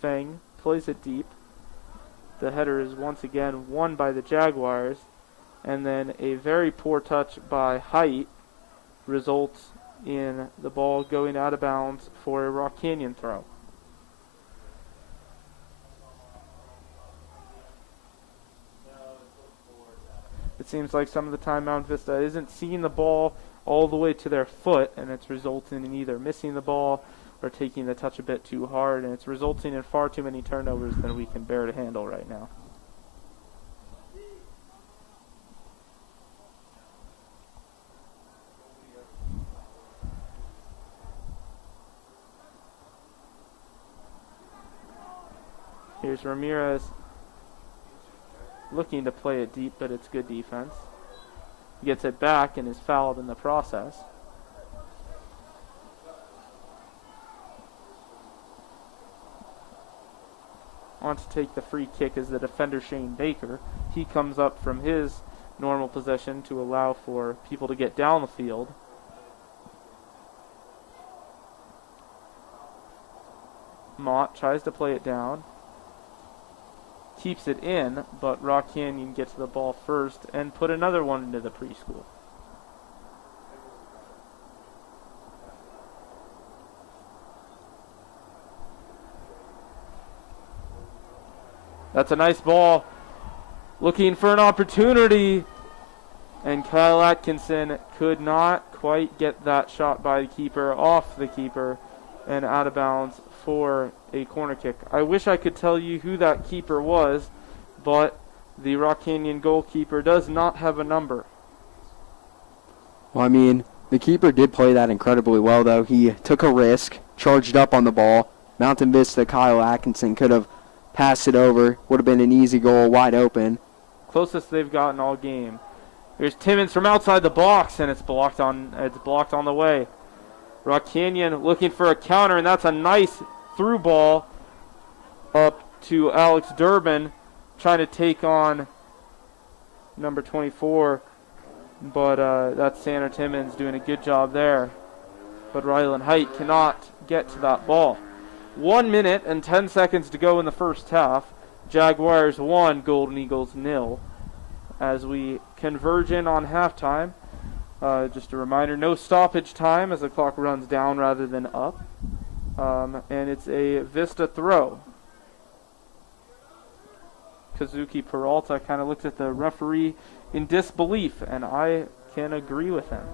Feng plays it deep. The header is once again won by the Jaguars, and then a very poor touch by Height results in the ball going out of bounds for a Rock Canyon throw. It seems like some of the time Mount Vista isn't seeing the ball all the way to their foot, and it's resulting in either missing the ball or taking the touch a bit too hard, and it's resulting in far too many turnovers than we can bear to handle right now. Here's Ramirez looking to play it deep, but it's good defense. He gets it back and is fouled in the process. On to take the free kick is the defender Shane Baker. He comes up from his normal position to allow for people to get down the field. Mott tries to play it down. Keeps it in, but Rock Canyon gets the ball first and put another one into the preschool. That's a nice ball. Looking for an opportunity. And Kyle Atkinson could not quite get that shot by the keeper off the keeper and out of bounds for a corner kick. I wish I could tell you who that keeper was, but the Rock Canyon goalkeeper does not have a number. Well, I mean, the keeper did play that incredibly well, though. He took a risk, charged up on the ball. Mountain Vista, Kyle Atkinson could have passed it over. Would have been an easy goal, wide open. Closest they've gotten all game. Here's Timmons from outside the box, and it's blocked on the way. Rock Canyon looking for a counter, and that's a nice through ball up to Alex Durbin, trying to take on number 24. But that's Tanner Timmons doing a good job there. But Ryland Height cannot get to that ball. 1 minute and 10 seconds to go in the first half. Jaguars 1, Golden Eagles 0. As we converge in on halftime, just a reminder, no stoppage time as the clock runs down rather than up. And it's a Vista throw. Kazuki Peralta kind of looks at the referee in disbelief, and I can agree with him.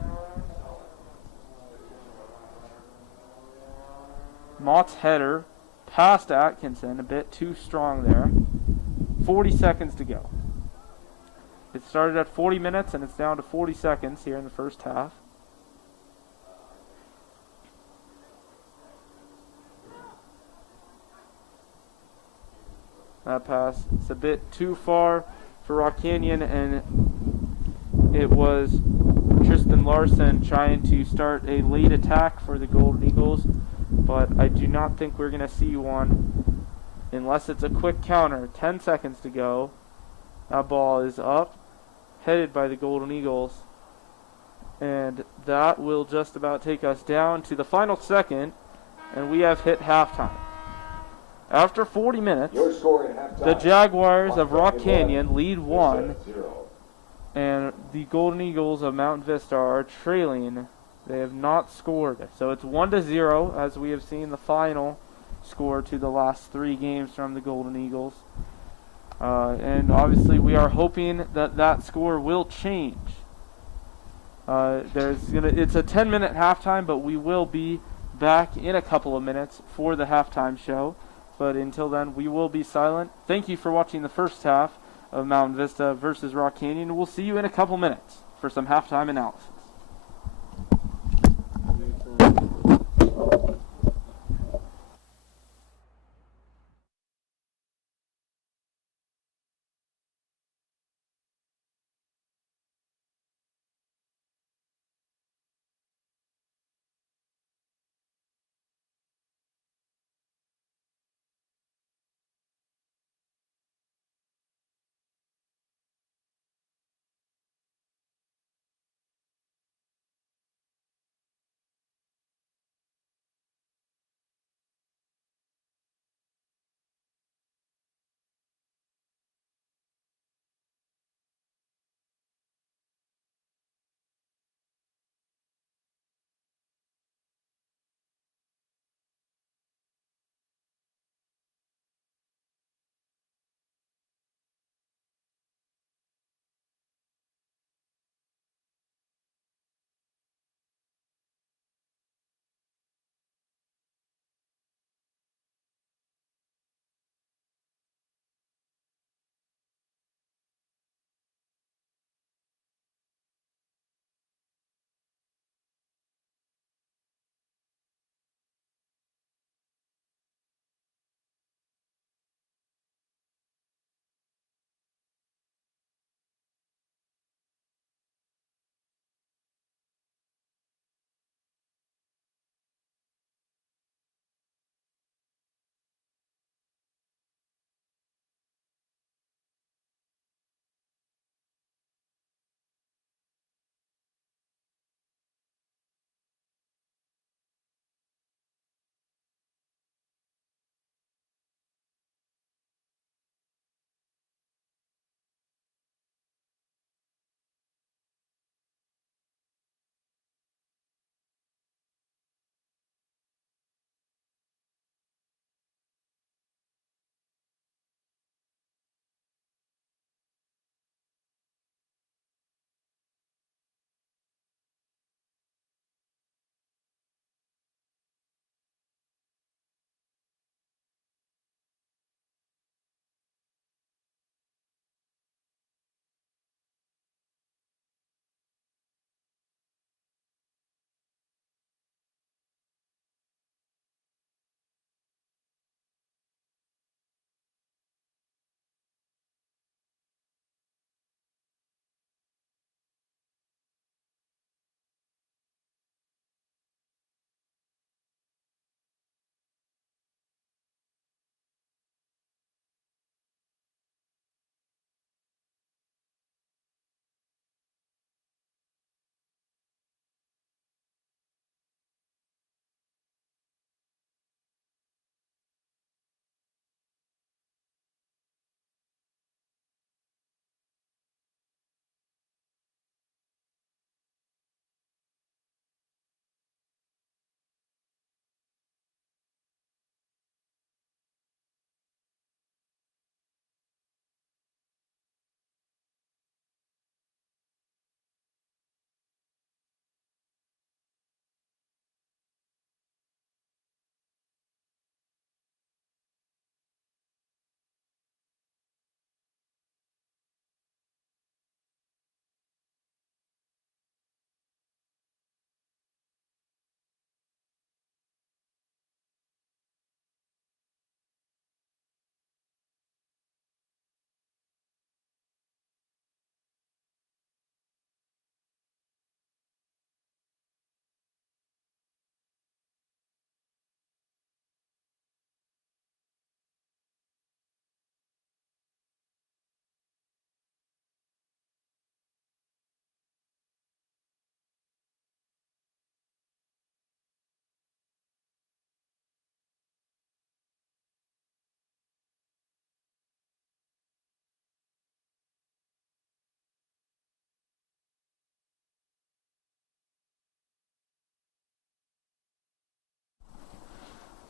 Mott's header past Atkinson, a bit too strong there. 40 seconds to go. It started at 40 minutes and it's down to 40 seconds here in the first half. That pass is a bit too far for Rock Canyon, and it was Tristan Larson trying to start a late attack for the Golden Eagles, but I do not think we're going to see one unless it's a quick counter. 10 seconds to go. That ball is up, headed by the Golden Eagles, and that will just about take us down to the final second, and we have hit halftime. After 40 minutes, the Jaguars of Rock Canyon lead 1, and the Golden Eagles of Mountain Vista are trailing. They have not scored. So it's 1-0, as we have seen the final score to the last 3 games from the Golden Eagles. And obviously we are hoping that that score will change. It's a 10-minute halftime, but we will be back in a couple of minutes for the halftime show. But until then, we will be silent. Thank you for watching the first half of Mountain Vista versus Rock Canyon. We'll see you in a couple minutes for some halftime analysis.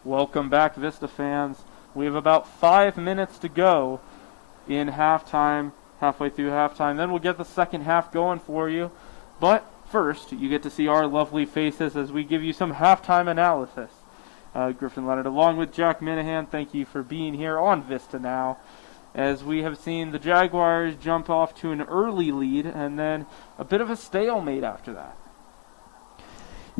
Welcome back, Vista fans. We have about 5 minutes to go in halftime, halfway through halftime. Then we'll get the second half going for you. But first, you get to see our lovely faces as we give you some halftime analysis. Griffin Leonard, along with Jack Minahan, thank you for being here on VistaNow, as we have seen the Jaguars jump off to an early lead and then a bit of a stalemate after that.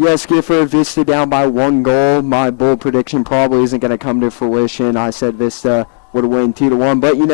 Yes, Gifford, Vista down by 1 goal. My bold prediction probably isn't going to come to fruition. I said Vista would win 2-1, but you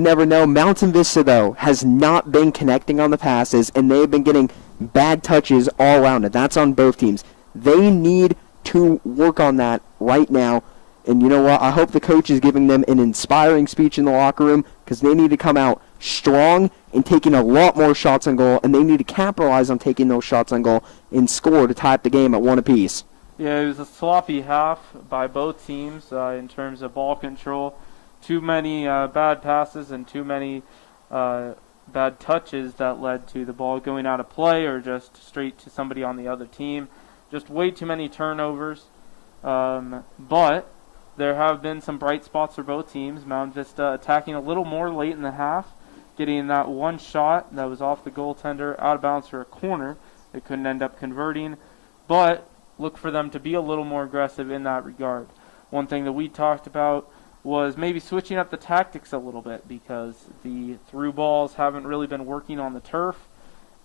never know. Mountain Vista, though, has not been connecting on the passes, and they've been getting bad touches all around it. That's on both teams. They need to work on that right now. And you know what? I hope the coach is giving them an inspiring speech in the locker room, because they need to come out strong and taking a lot more shots on goal, and they need to capitalize on taking those shots on goal and score to tie up the game at 1 apiece. Yeah, it was a sloppy half by both teams in terms of ball control. Too many bad passes and too many bad touches that led to the ball going out of play or just straight to somebody on the other team. Just way too many turnovers. But there have been some bright spots for both teams. Mountain Vista attacking a little more late in the half, getting that one shot that was off the goaltender, out of bounds for a corner. They couldn't end up converting, but look for them to be a little more aggressive in that regard. One thing that we talked about was maybe switching up the tactics a little bit, because the through balls haven't really been working on the turf,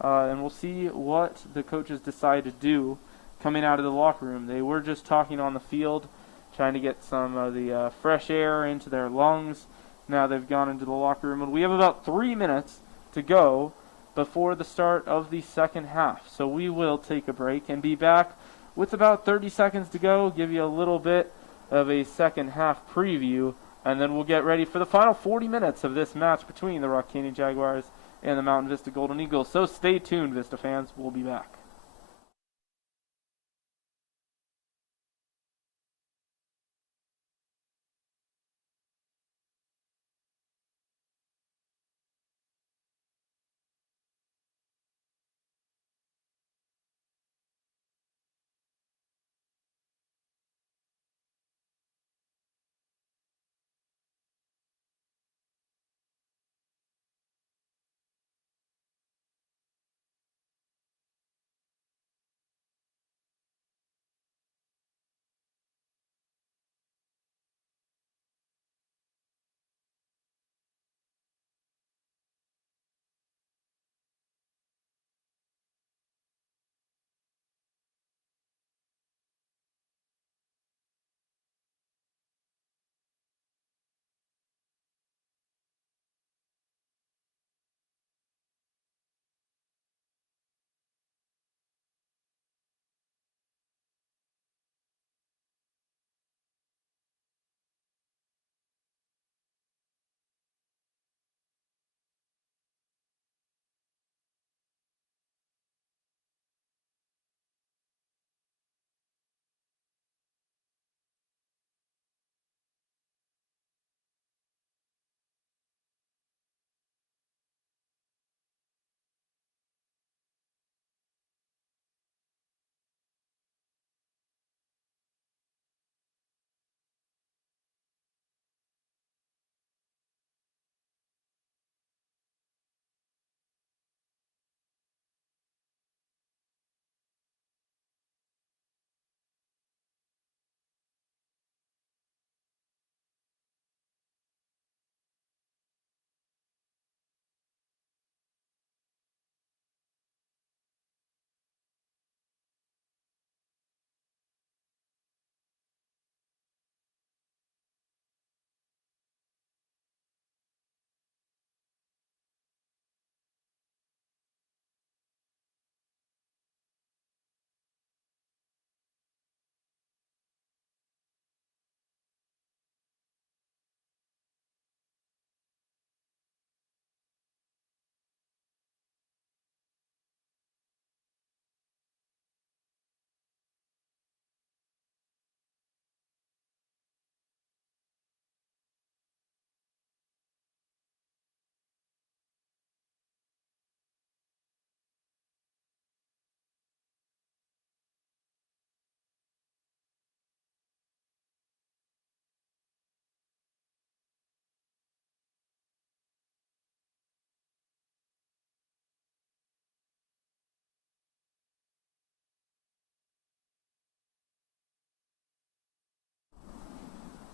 and we'll see what the coaches decide to do coming out of the locker room. They were just talking on the field, trying to get some of the fresh air into their lungs. Now they've gone into the locker room, and we have about 3 minutes to go before the start of the second half. So we will take a break and be back with about 30 seconds to go, give you a little bit of a second half preview, and then we'll get ready for the final 40 minutes of this match between the Rock Canyon Jaguars and the Mountain Vista Golden Eagles. So stay tuned, Vista fans. We'll be back.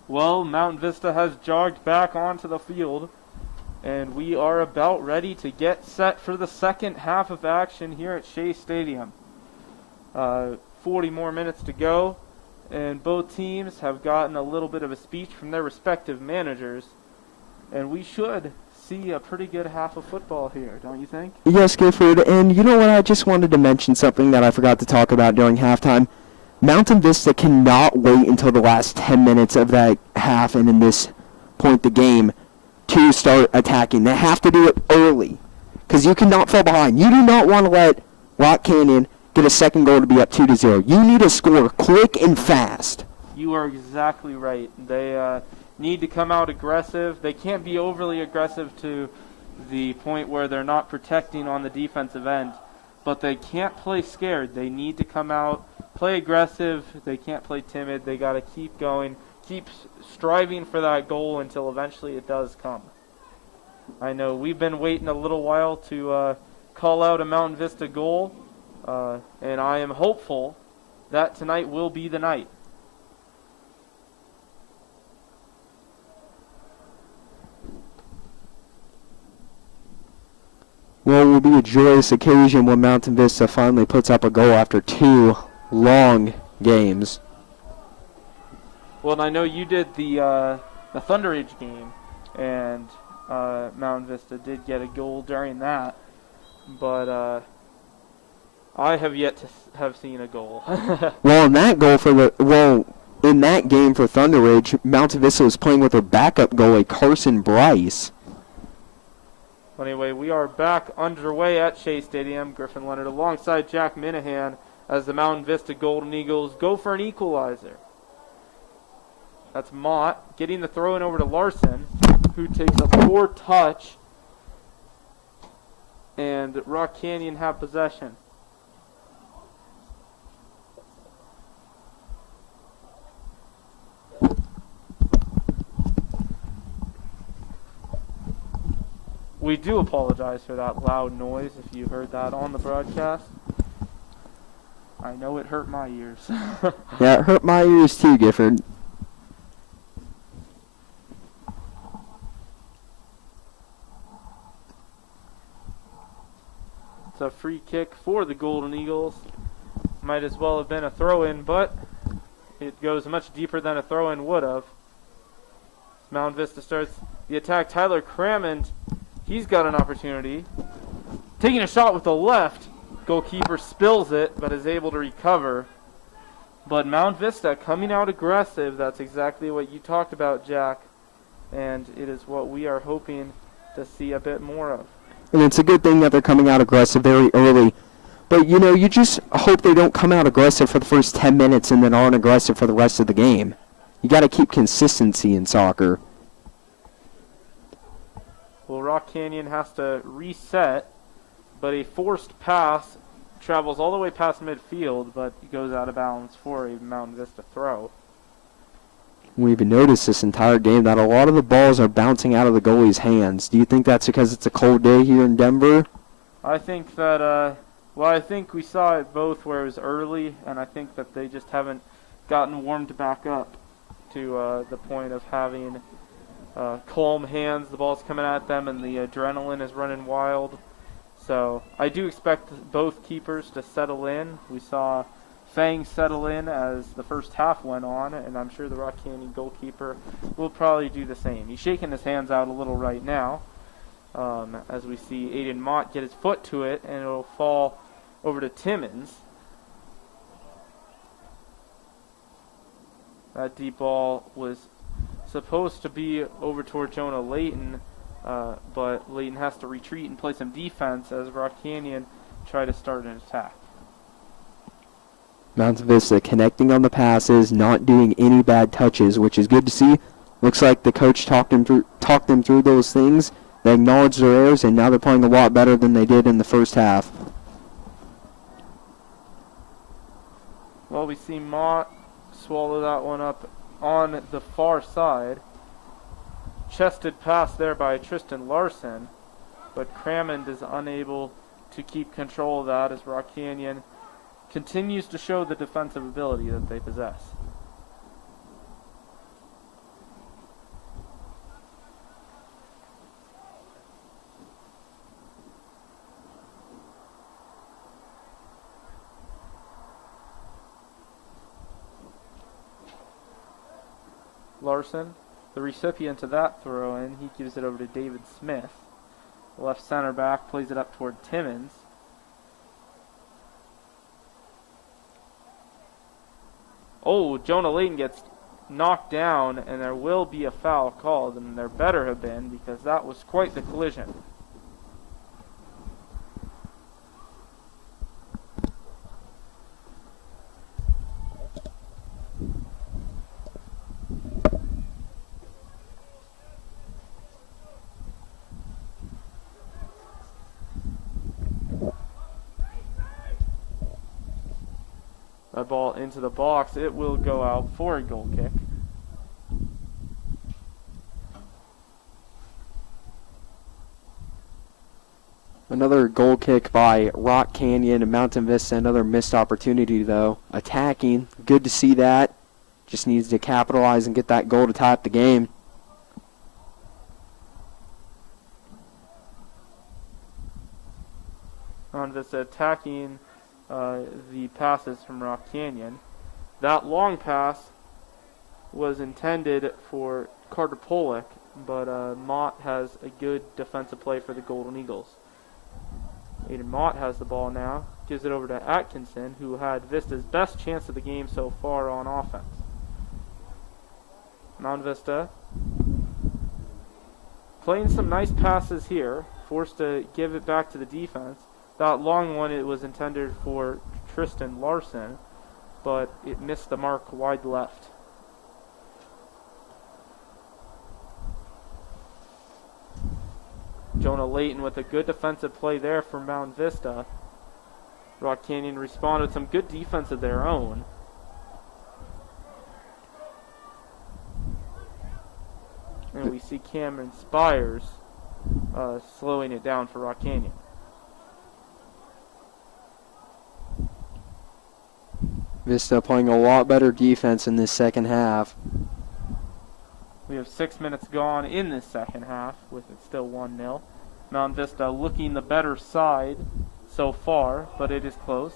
Well, Mountain Vista has jogged back onto the field, and we are about ready to get set for the second half of action here at Shea Stadium. 40 more minutes to go, and both teams have gotten a little bit of a speech from their respective managers, and we should see a pretty good half of football here, don't you think? Yes, Gifford, and you know what? I just wanted to mention something that I forgot to talk about during halftime. Mountain Vista cannot wait until the last 10 minutes of that half and in this point the game to start attacking. They have to do it early because you cannot fall behind. You do not want to let Rock Canyon get a second goal to be up 2-0. You need to score quick and fast. You are exactly right. They need to come out aggressive. They can't be overly aggressive to the point where they're not protecting on the defensive end, but they can't play scared. They need to come out, play aggressive. They can't play timid. They got to keep going, keep striving for that goal until eventually it does come. I know we've been waiting a little while to call out a Mountain Vista goal, and I am hopeful that tonight will be the night. Well, it will be a joyous occasion when Mountain Vista finally puts up a goal after 2 long games. Well, and I know you did the Thunder Ridge game, and Mountain Vista did get a goal during that, but I have yet to have seen a goal. Well, in that game for Thunder Ridge, Mountain Vista was playing with their backup goalie, Carson Bryce. Anyway, we are back underway at Shea Stadium. Griffin Leonard alongside Jack Minahan as the Mountain Vista Golden Eagles go for an equalizer. That's Mott getting the throw in over to Larson, who takes a poor touch, and Rock Canyon have possession. We do apologize for that loud noise if you heard that on the broadcast. I know it hurt my ears. Yeah, it hurt my ears too, Gifford. It's a free kick for the Golden Eagles. Might as well have been a throw-in, but it goes much deeper than a throw-in would have. Mountain Vista starts the attack. Tyler Crammond, he's got an opportunity. Taking a shot with the left. Goalkeeper spills it, but is able to recover. But Mountain Vista coming out aggressive. That's exactly what you talked about, Jack. And it is what we are hoping to see a bit more of. And it's a good thing that they're coming out aggressive very early. But, you know, you just hope they don't come out aggressive for the first 10 minutes and then aren't aggressive for the rest of the game. You got to keep consistency in soccer. Well, Rock Canyon has to reset, but a forced pass travels all the way past midfield, but goes out of bounds for a Mountain Vista throw. We've noticed this entire game that a lot of the balls are bouncing out of the goalie's hands. Do you think that's because it's a cold day here in Denver? I think that, I think we saw it both where it was early, and I think that they just haven't gotten warmed back up to the point of having calm hands. The ball's coming at them, and the adrenaline is running wild. So I do expect both keepers to settle in. We saw Fang settle in as the first half went on, and I'm sure the Rock Canyon goalkeeper will probably do the same. He's shaking his hands out a little right now, as we see Aiden Mott get his foot to it, and it'll fall over to Timmons. That deep ball was supposed to be over toward Jonah Layton, but Layton has to retreat and play some defense as Rock Canyon try to start an attack. Mountain Vista connecting on the passes, not doing any bad touches, which is good to see. Looks like the coach talked them through those things. They acknowledged their errors, and now they're playing a lot better than they did in the first half. Well, we see Mott swallow that one up on the far side. Chested pass there by Tristan Larson, but Crammond is unable to keep control of that as Rock Canyon continues to show the defensive ability that they possess. Larson, the recipient of that throw in. He gives it over to David Smith. The left center back plays it up toward Timmons. Oh, Jonah Layton gets knocked down, and there will be a foul called, and there better have been, because that was quite the collision. That ball into the box. It will go out for a goal kick. Another goal kick by Rock Canyon and Mountain Vista. Another missed opportunity, though. Attacking. Good to see that. Just needs to capitalize and get that goal to tie up the game. On this attacking the passes from Rock Canyon. That long pass was intended for Carter Pollock, but Mott has a good defensive play for the Golden Eagles. Aiden Mott has the ball now, gives it over to Atkinson, who had Vista's best chance of the game so far on offense. Mountain Vista playing some nice passes here, forced to give it back to the defense. That long one, it was intended for Tristan Larson, but it missed the mark wide left. Jonah Layton with a good defensive play there for Mountain Vista. Rock Canyon responded with some good defense of their own. And we see Cameron Spires slowing it down for Rock Canyon. Vista playing a lot better defense in this second half. We have 6 minutes gone in this second half, with it still 1-0. Mountain Vista looking the better side so far, but it is close.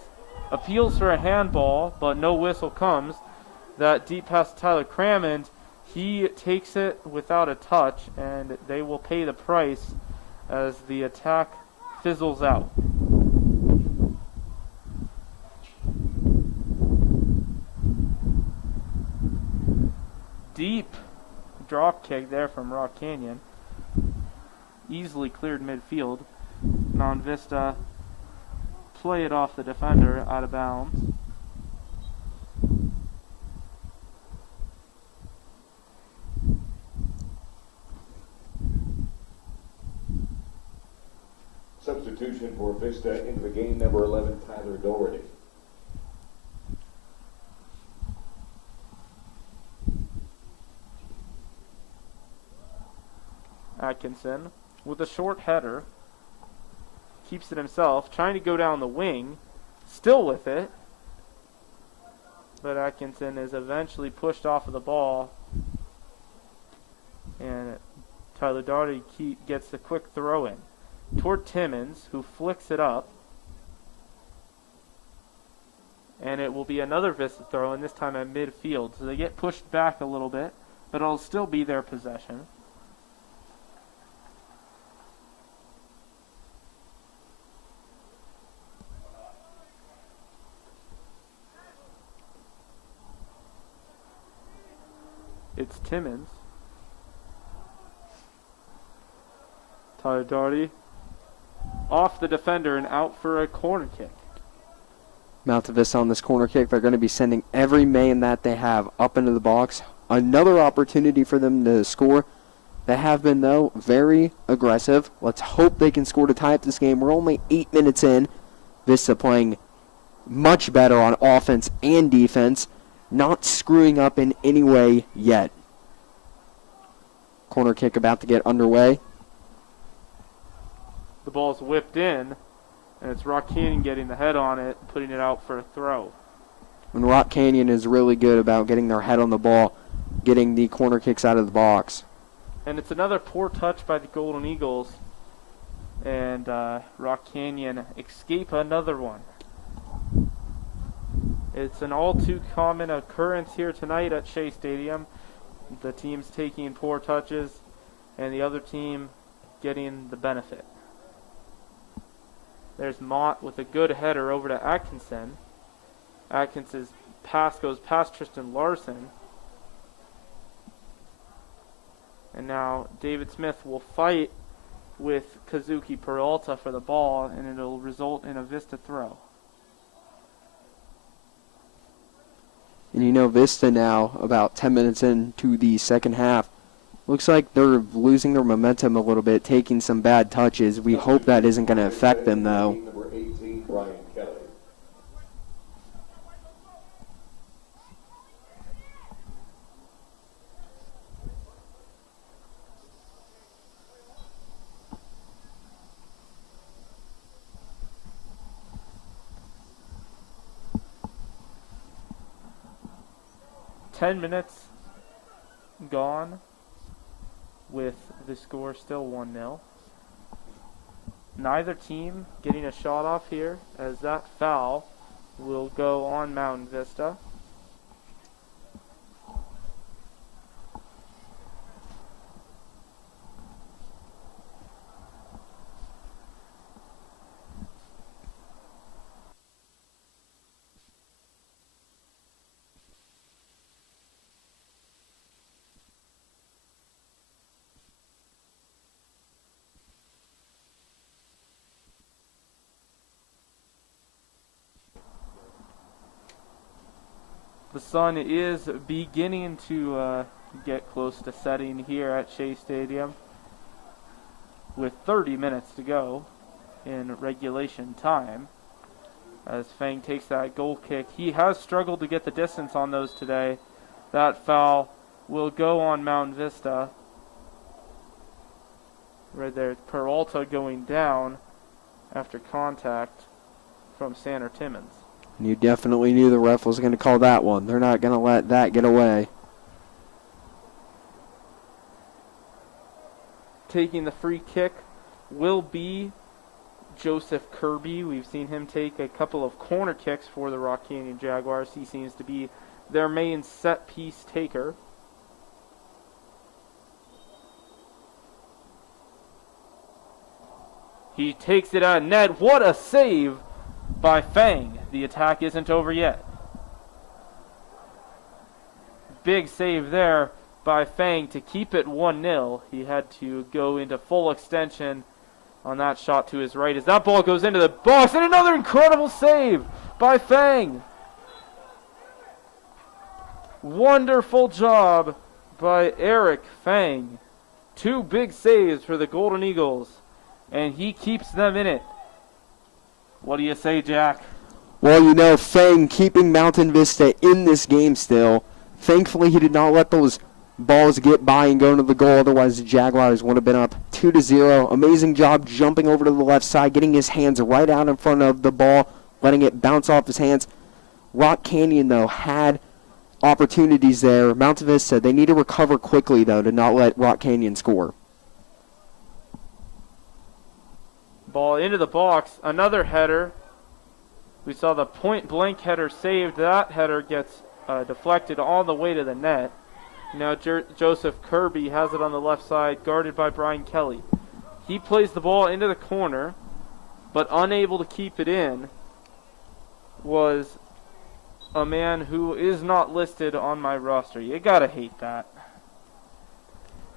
Appeals for a handball, but no whistle comes. That deep pass to Tyler Crammond, he takes it without a touch, and they will pay the price as the attack fizzles out. Deep drop kick there from Rock Canyon. Easily cleared midfield. Mountain Vista play it off the defender out of bounds. Substitution for Vista into the game, number 11, Tyler Doherty. Atkinson with a short header. Keeps it himself, trying to go down the wing. Still with it. But Atkinson is eventually pushed off of the ball. And Tyler Doherty gets the quick throw in toward Timmons, who flicks it up. And it will be another Vista throw, and this time at midfield. So they get pushed back a little bit, but it'll still be their possession. It's Timmons. Tyler Doherty off the defender and out for a corner kick. Mountain Vista on this corner kick. They're going to be sending every man that they have up into the box. Another opportunity for them to score. They have been, though, very aggressive. Let's hope they can score to tie up this game. We're only 8 minutes in. Vista playing much better on offense and defense. Not screwing up in any way yet. Corner kick about to get underway. The ball's whipped in, and it's Rock Canyon getting the head on it, putting it out for a throw. And Rock Canyon is really good about getting their head on the ball, getting the corner kicks out of the box. And it's another poor touch by the Golden Eagles, and Rock Canyon escape another one. It's an all too common occurrence here tonight at Shea Stadium. the teams taking poor touches and the other team getting the benefit. There's Mott with a good header over to Atkinson. Atkinson's pass goes past Tristan Larson. And now David Smith will fight with Kazuki Peralta for the ball, and it'll result in a Vista throw. And you know, Vista now, about 10 minutes into the second half, looks like they're losing their momentum a little bit, taking some bad touches. We hope that isn't going to affect them, though. Number 18, Brian Kelly. Minutes gone with the score still 1-0. Neither team getting a shot off here, as that foul will go on Mountain Vista. The sun is beginning to get close to setting here at Shea Stadium with 30 minutes to go in regulation time as Fang takes that goal kick. He has struggled to get the distance on those today. That foul will go on Mountain Vista. Right there, Peralta going down after contact from Sander Timmons. And you definitely knew the ref was going to call that one. They're not going to let that get away. Taking the free kick will be Joseph Kirby. We've seen him take a couple of corner kicks for the Rock Canyon Jaguars. He seems to be their main set piece taker. He takes it at net. What a save by Fang. The attack isn't over yet. Big save there by Fang to keep it 1-0. He had to go into full extension on that shot to his right as that ball goes into the box, and another incredible save by Fang. Wonderful job by Eric Fang. 2 big saves for the Golden Eagles, and he keeps them in it. What do you say, Jack? Well, you know, Fang keeping Mountain Vista in this game still. Thankfully, he did not let those balls get by and go into the goal. Otherwise, the Jaguars would have been up 2-0. Amazing job jumping over to the left side, getting his hands right out in front of the ball, letting it bounce off his hands. Rock Canyon, though, had opportunities there. Mountain Vista, they need to recover quickly, though, to not let Rock Canyon score. Ball into the box. Another header. We saw the point-blank header saved. That header gets deflected all the way to the net. Now Joseph Kirby has it on the left side, guarded by Brian Kelly. He plays the ball into the corner, but unable to keep it in was a man who is not listed on my roster. You gotta hate that.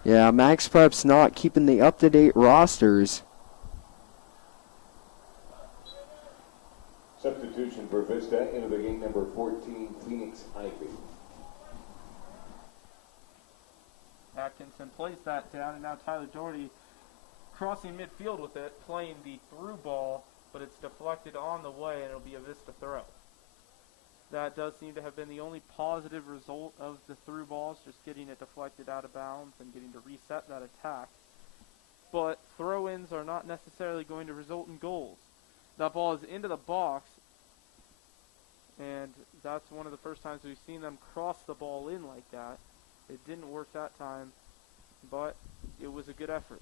Yeah, Max Prep's not keeping the up-to-date rosters. Substitution for Vista into the game, number 14, Phoenix Ivy. Atkinson plays that down, and now Tyler Doherty crossing midfield with it, playing the through ball, but it's deflected on the way, and it'll be a Vista throw. That does seem to have been the only positive result of the through balls, just getting it deflected out of bounds and getting to reset that attack. But throw-ins are not necessarily going to result in goals. That ball is into the box, and that's one of the first times we've seen them cross the ball in like that. It didn't work that time, but it was a good effort.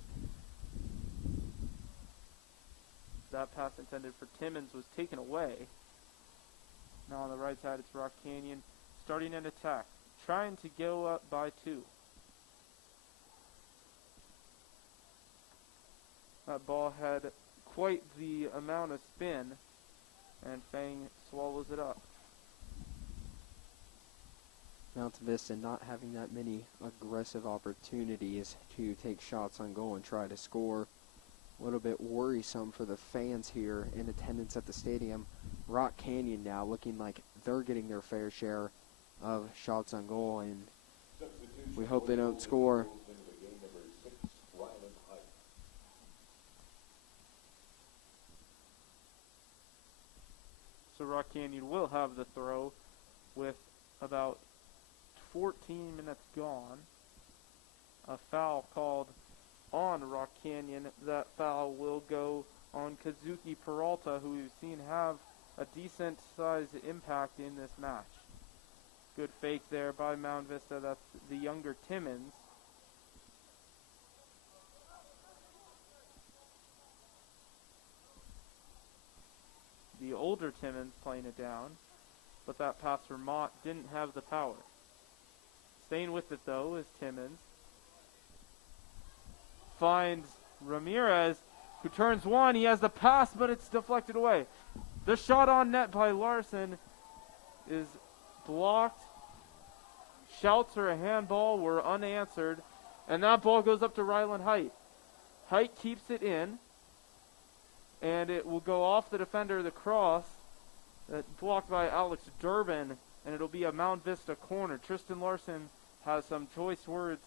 That pass intended for Timmons was taken away. Now on the right side, it's Rock Canyon starting an attack, trying to go up by 2. That ball had quite the amount of spin, and Fang swallows it up. Mountain Vista not having that many aggressive opportunities to take shots on goal and try to score. A little bit worrisome for the fans here in attendance at the stadium. Rock Canyon now looking like they're getting their fair share of shots on goal, and we hope they don't score. So Rock Canyon will have the throw with about 14 minutes gone. A foul called on Rock Canyon. That foul will go on Kazuki Peralta, who we've seen have a decent sized impact in this match. Good fake there by Mountain Vista. That's the younger Timmons. The older Timmons playing it down, but that pass from Mott didn't have the power. Staying with it though is Timmons. Finds Ramirez, who turns one. He has the pass, but it's deflected away. The shot on net by Larson is blocked. Shouts for a handball were unanswered, and that ball goes up to Ryland Height. Height keeps it in, and it will go off the defender, the cross, blocked by Alex Durbin, and it'll be a Mount Vista corner. Tristan Larson has some choice words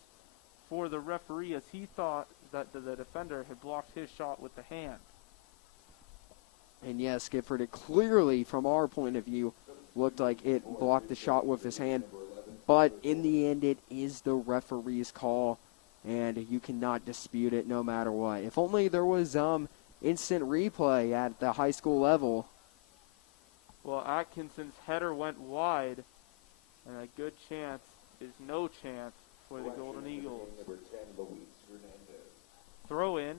for the referee, as he thought that the defender had blocked his shot with the hand. And yes, Gifford, it clearly, from our point of view, looked like it blocked the shot with his hand. But in the end, it is the referee's call, and you cannot dispute it no matter what. If only there was instant replay at the high school level. Well, Atkinson's header went wide, and a good chance is no chance for the Golden Eagles. Throw in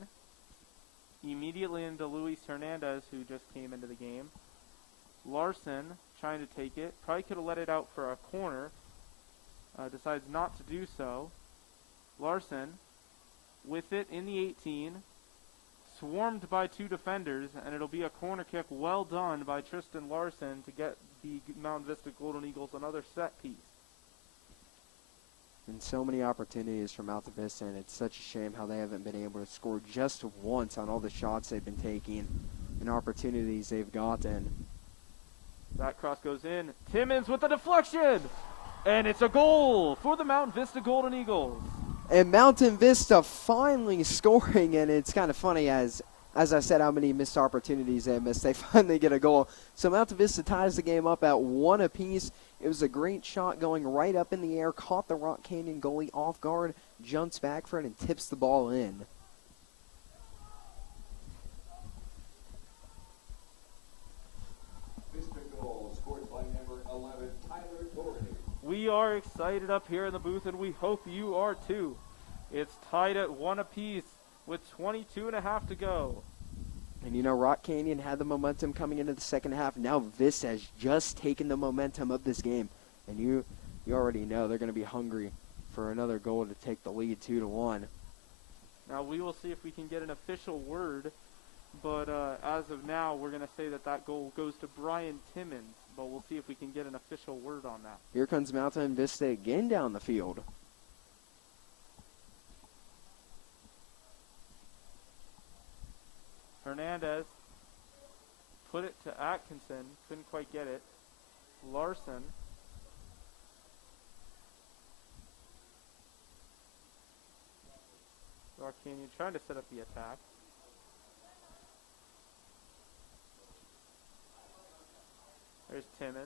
immediately into Luis Hernandez, who just came into the game. Larson trying to take it. Probably could have let it out for a corner. Decides not to do so. Larson with it in the 18. Swarmed by two defenders, and it'll be a corner kick well done by Tristan Larson to get the Mount Vista Golden Eagles another set piece. And so many opportunities for Mountain Vista, and it's such a shame how they haven't been able to score just once on all the shots they've been taking and opportunities they've gotten. That cross goes in. Timmons with the deflection! And it's a goal for the Mount Vista Golden Eagles. And Mountain Vista finally scoring, and it's kind of funny as I said how many missed opportunities they missed. They finally get a goal. So Mountain Vista ties the game up at 1 apiece. It was a great shot going right up in the air, caught the Rock Canyon goalie off guard, jumps back for it, and tips the ball in. Vista goal scored by number 11, Tyler Doherty. We are excited up here in the booth, and we hope you are too. It's tied at 1 apiece with 22 and a half to go. And you know, Rock Canyon had the momentum coming into the second half. Now Vista has just taken the momentum of this game. And you already know they're going to be hungry for another goal to take the lead 2-1. Now we will see if we can get an official word, but as of now, we're going to say that goal goes to Brian Timmons, but we'll see if we can get an official word on that. Here comes Mountain Vista again down the field. Hernandez put it to Atkinson, couldn't quite get it. Larson. Rock Canyon trying to set up the attack. There's Timmons.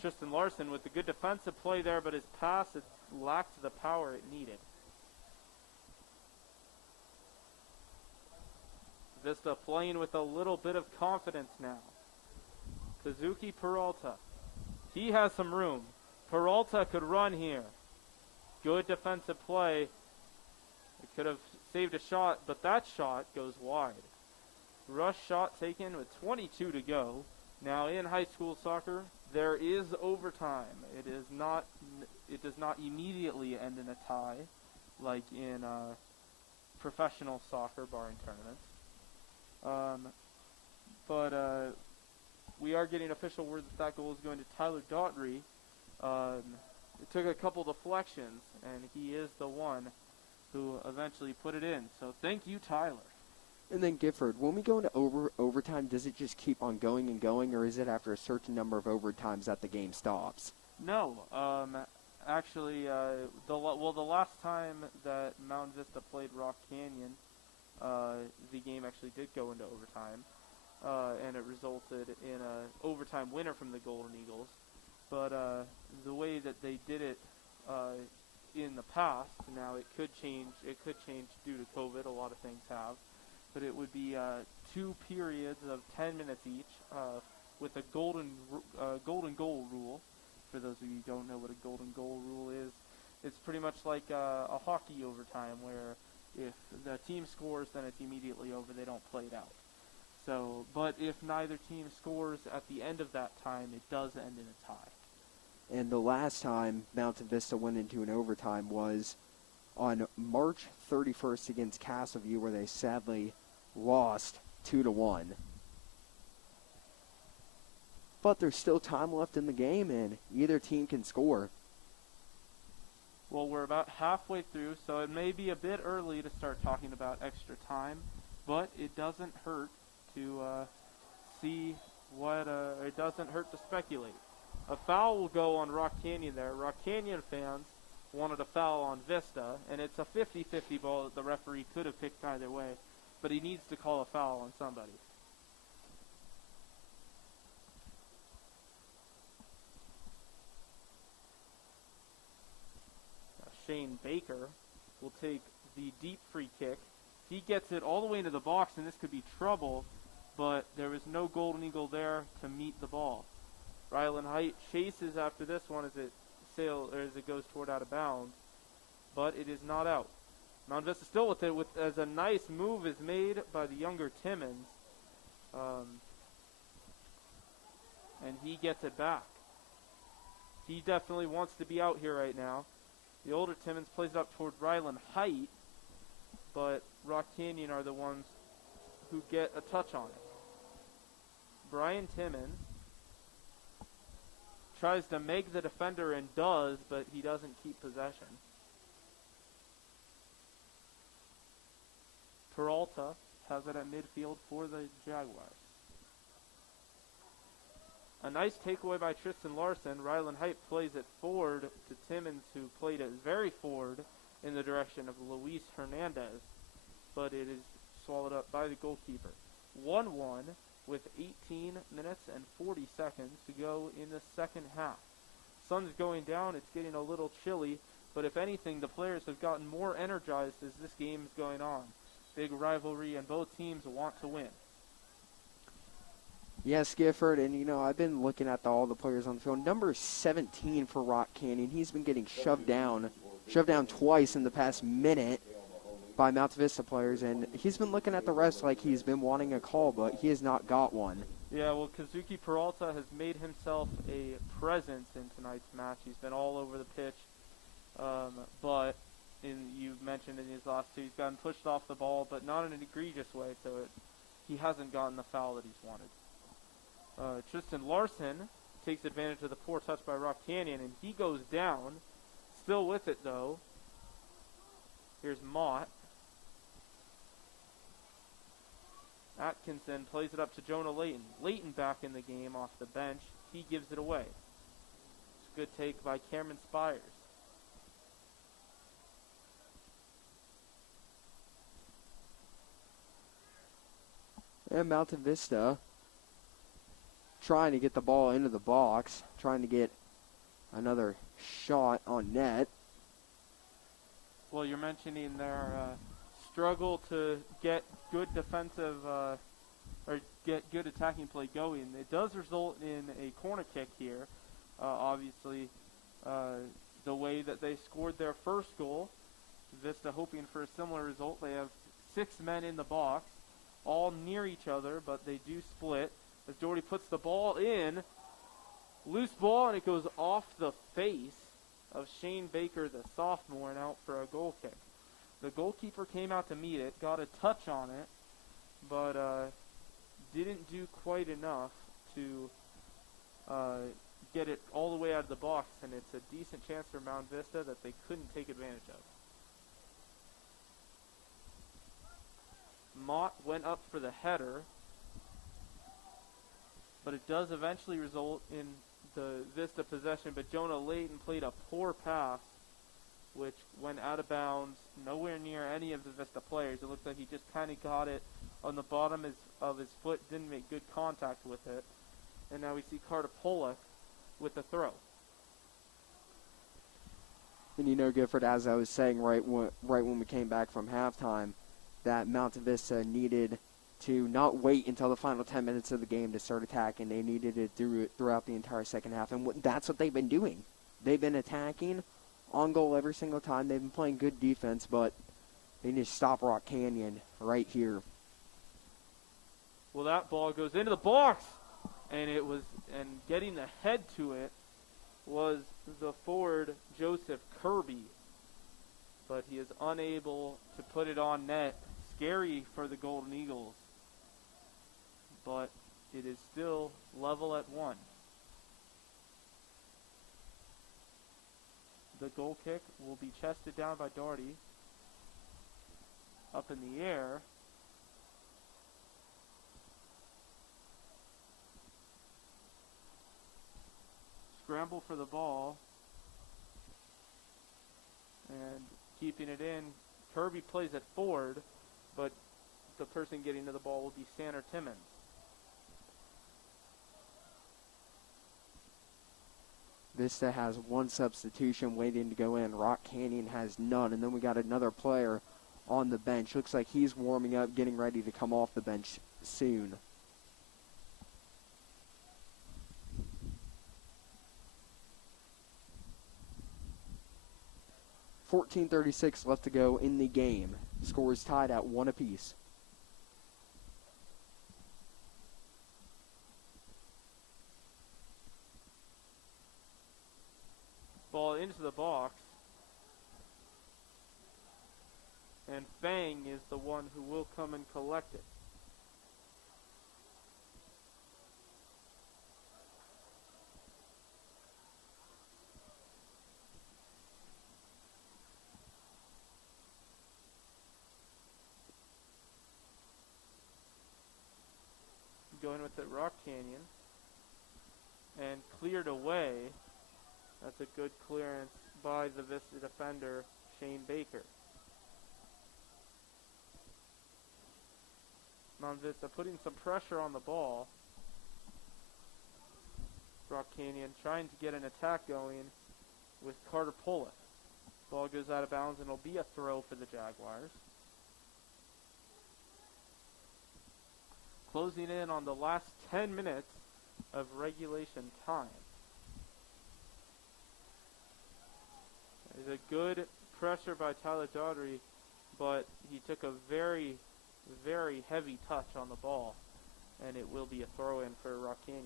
Tristan Larson with the good defensive play there, but his pass, it lacked the power it needed. Vista playing with a little bit of confidence now. Kazuki Peralta. He has some room. Peralta could run here. Good defensive play. It could have saved a shot, but that shot goes wide. Rush shot taken with 22 to go. Now in high school soccer, There is overtime. It does not immediately end in a tie, like in professional soccer, barring tournaments. But we are getting official word that goal is going to Tyler Doherty. It took a couple deflections, and he is the one who eventually put it in. So thank you, Tyler. And then Gifford, when we go into overtime, does it just keep on going and going, or is it after a certain number of overtimes that the game stops? No, actually, the last time that Mountain Vista played Rock Canyon, the game actually did go into overtime, and it resulted in an overtime winner from the Golden Eagles. But the way that they did it in the past, now it could change. It could change due to COVID. A lot of things have. But it would be 2 periods of 10 minutes each, with a golden goal rule. For those of you who don't know what a golden goal rule is, it's pretty much like a hockey overtime, where if the team scores, then it's immediately over. They don't play it out. So, but if neither team scores at the end of that time, it does end in a tie. And the last time Mountain Vista went into an overtime was on March 31st against Castleview, where they sadly lost 2-1. But there's still time left in the game, and either team can score. Well, we're about halfway through, so it may be a bit early to start talking about extra time, but it doesn't hurt to see what, it doesn't hurt to speculate. A foul will go on Rock Canyon there. Rock Canyon fans wanted a foul on Vista, and it's a 50-50 ball that the referee could have picked either way, but he needs to call a foul on somebody. Shane Baker will take the deep free kick. He gets it all the way into the box, and this could be trouble, but there was no Golden Eagle there to meet the ball. Ryland Height chases after this one as it goes toward out of bounds, but it is not out. Mount Vista still with it, as a nice move is made by the younger Timmons, and he gets it back. He definitely wants to be out here right now. The older Timmons plays it up toward Ryland Height, but Rock Canyon are the ones who get a touch on it. Brian Timmons tries to make the defender and does, but he doesn't keep possession. Peralta has it at midfield for the Jaguars. A nice takeaway by Tristan Larson. Ryland Height plays it forward to Timmons, who played it very forward in the direction of Luis Hernandez, but it is swallowed up by the goalkeeper. 1-1 with 18 minutes and 40 seconds to go in the second half. Sun's going down. It's getting a little chilly, but if anything, the players have gotten more energized as this game is going on. Big rivalry, and both teams want to win. Yes, Gifford, and I've been looking at all the players on the field. Number 17 for Rock Canyon, he's been getting shoved down twice in the past minute by Mountain Vista players, and he's been looking at the refs like he's been wanting a call, but he has not got one. Yeah, well, Kazuki Peralta has made himself a presence in tonight's match. He's been all over the pitch, but you mentioned in his last two, he's gotten pushed off the ball, but not in an egregious way, so he hasn't gotten the foul that he's wanted. Tristan Larson takes advantage of the poor touch by Rock Canyon, and he goes down. Still with it, though. Here's Mott. Atkinson plays it up to Jonah Layton. Layton back in the game off the bench. He gives it away. It's a good take by Cameron Spires. And Mountain Vista trying to get the ball into the box, trying to get another shot on net. Well, you're mentioning their struggle to get good defensive or get good attacking play going. It does result in a corner kick here. Obviously, the way that they scored their first goal, Vista hoping for a similar result. They have 6 men in the box, all near each other, but they do split. As Doherty puts the ball in, Loose ball, and it goes off the face of Shane Baker, the sophomore, and out for a goal kick. The goalkeeper came out to meet it, got a touch on it, but didn't do quite enough to get it all the way out of the box, and it's a decent chance for Mount Vista that they couldn't take advantage of. Mott went up for the header, but it does eventually result in the Vista possession, but Jonah Layton played a poor pass, which went out of bounds, nowhere near any of the Vista players. It looked like he just kind of got it on the bottom of his foot, didn't make good contact with it. And now we see Carter Pollock with the throw. And you know, Gifford, as I was saying right when we came back from halftime, that Mountain Vista needed to not wait until the final 10 minutes of the game to start attacking. They needed it throughout the entire second half, and that's what they've been doing. They've been attacking on goal every single time. They've been playing good defense, but they need to stop Rock Canyon right here. Well, that ball goes into the box, and getting the head to it was the forward Joseph Kirby, but he is unable to put it on net. Scary for the Golden Eagles, but it is still level at 1. The goal kick will be chested down by Doherty. Up in the air. Scramble for the ball. And keeping it in. Kirby plays it forward, but the person getting to the ball will be Sander Timmons. Vista has one substitution waiting to go in. Rock Canyon has none. And then we got another player on the bench. Looks like he's warming up, getting ready to come off the bench soon. .36 left to go in the game. Score is tied at 1 apiece. Ball into the box. And Fang is the one who will come and collect it. Going with the Rock Canyon. And cleared away. That's a good clearance by the Vista defender, Shane Baker. Mount Vista putting some pressure on the ball. Rock Canyon trying to get an attack going with Carter Pollock. Ball goes out of bounds and it'll be a throw for the Jaguars. Closing in on the last 10 minutes of regulation time. There's a good pressure by Tyler Doherty, but he took a very, very heavy touch on the ball, and it will be a throw-in for Rock Canyon.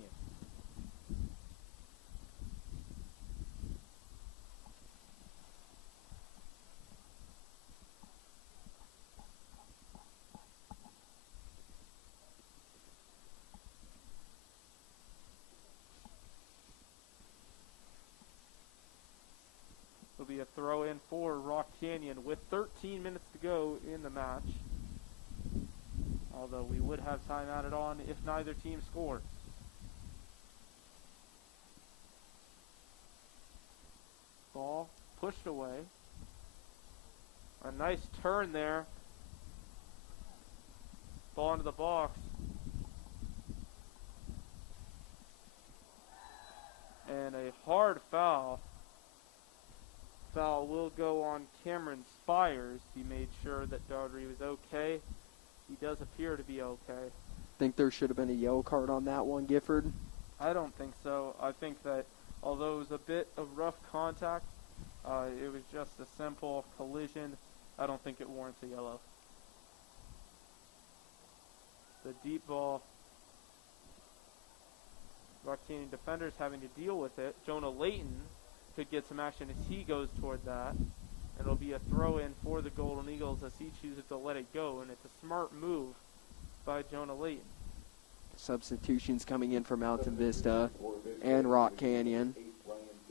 Will be a throw-in for Rock Canyon with 13 minutes to go in the match. Although we would have time added on if neither team scores. Ball pushed away. A nice turn there. Ball into the box. And a hard foul. Foul will go on Cameron Spires. He made sure that Doherty was okay. He does appear to be okay. Think there should have been a yellow card on that one, Gifford? I don't think so. I think that although it was a bit of rough contact, it was just a simple collision. I don't think it warrants a yellow. The deep ball Rock Canyon defenders having to deal with it. Jonah Layton could get some action as he goes toward that. And it'll be a throw-in for the Golden Eagles as he chooses to let it go. And it's a smart move by Jonah Layton. Substitutions coming in for Mountain Vista and Rock Canyon.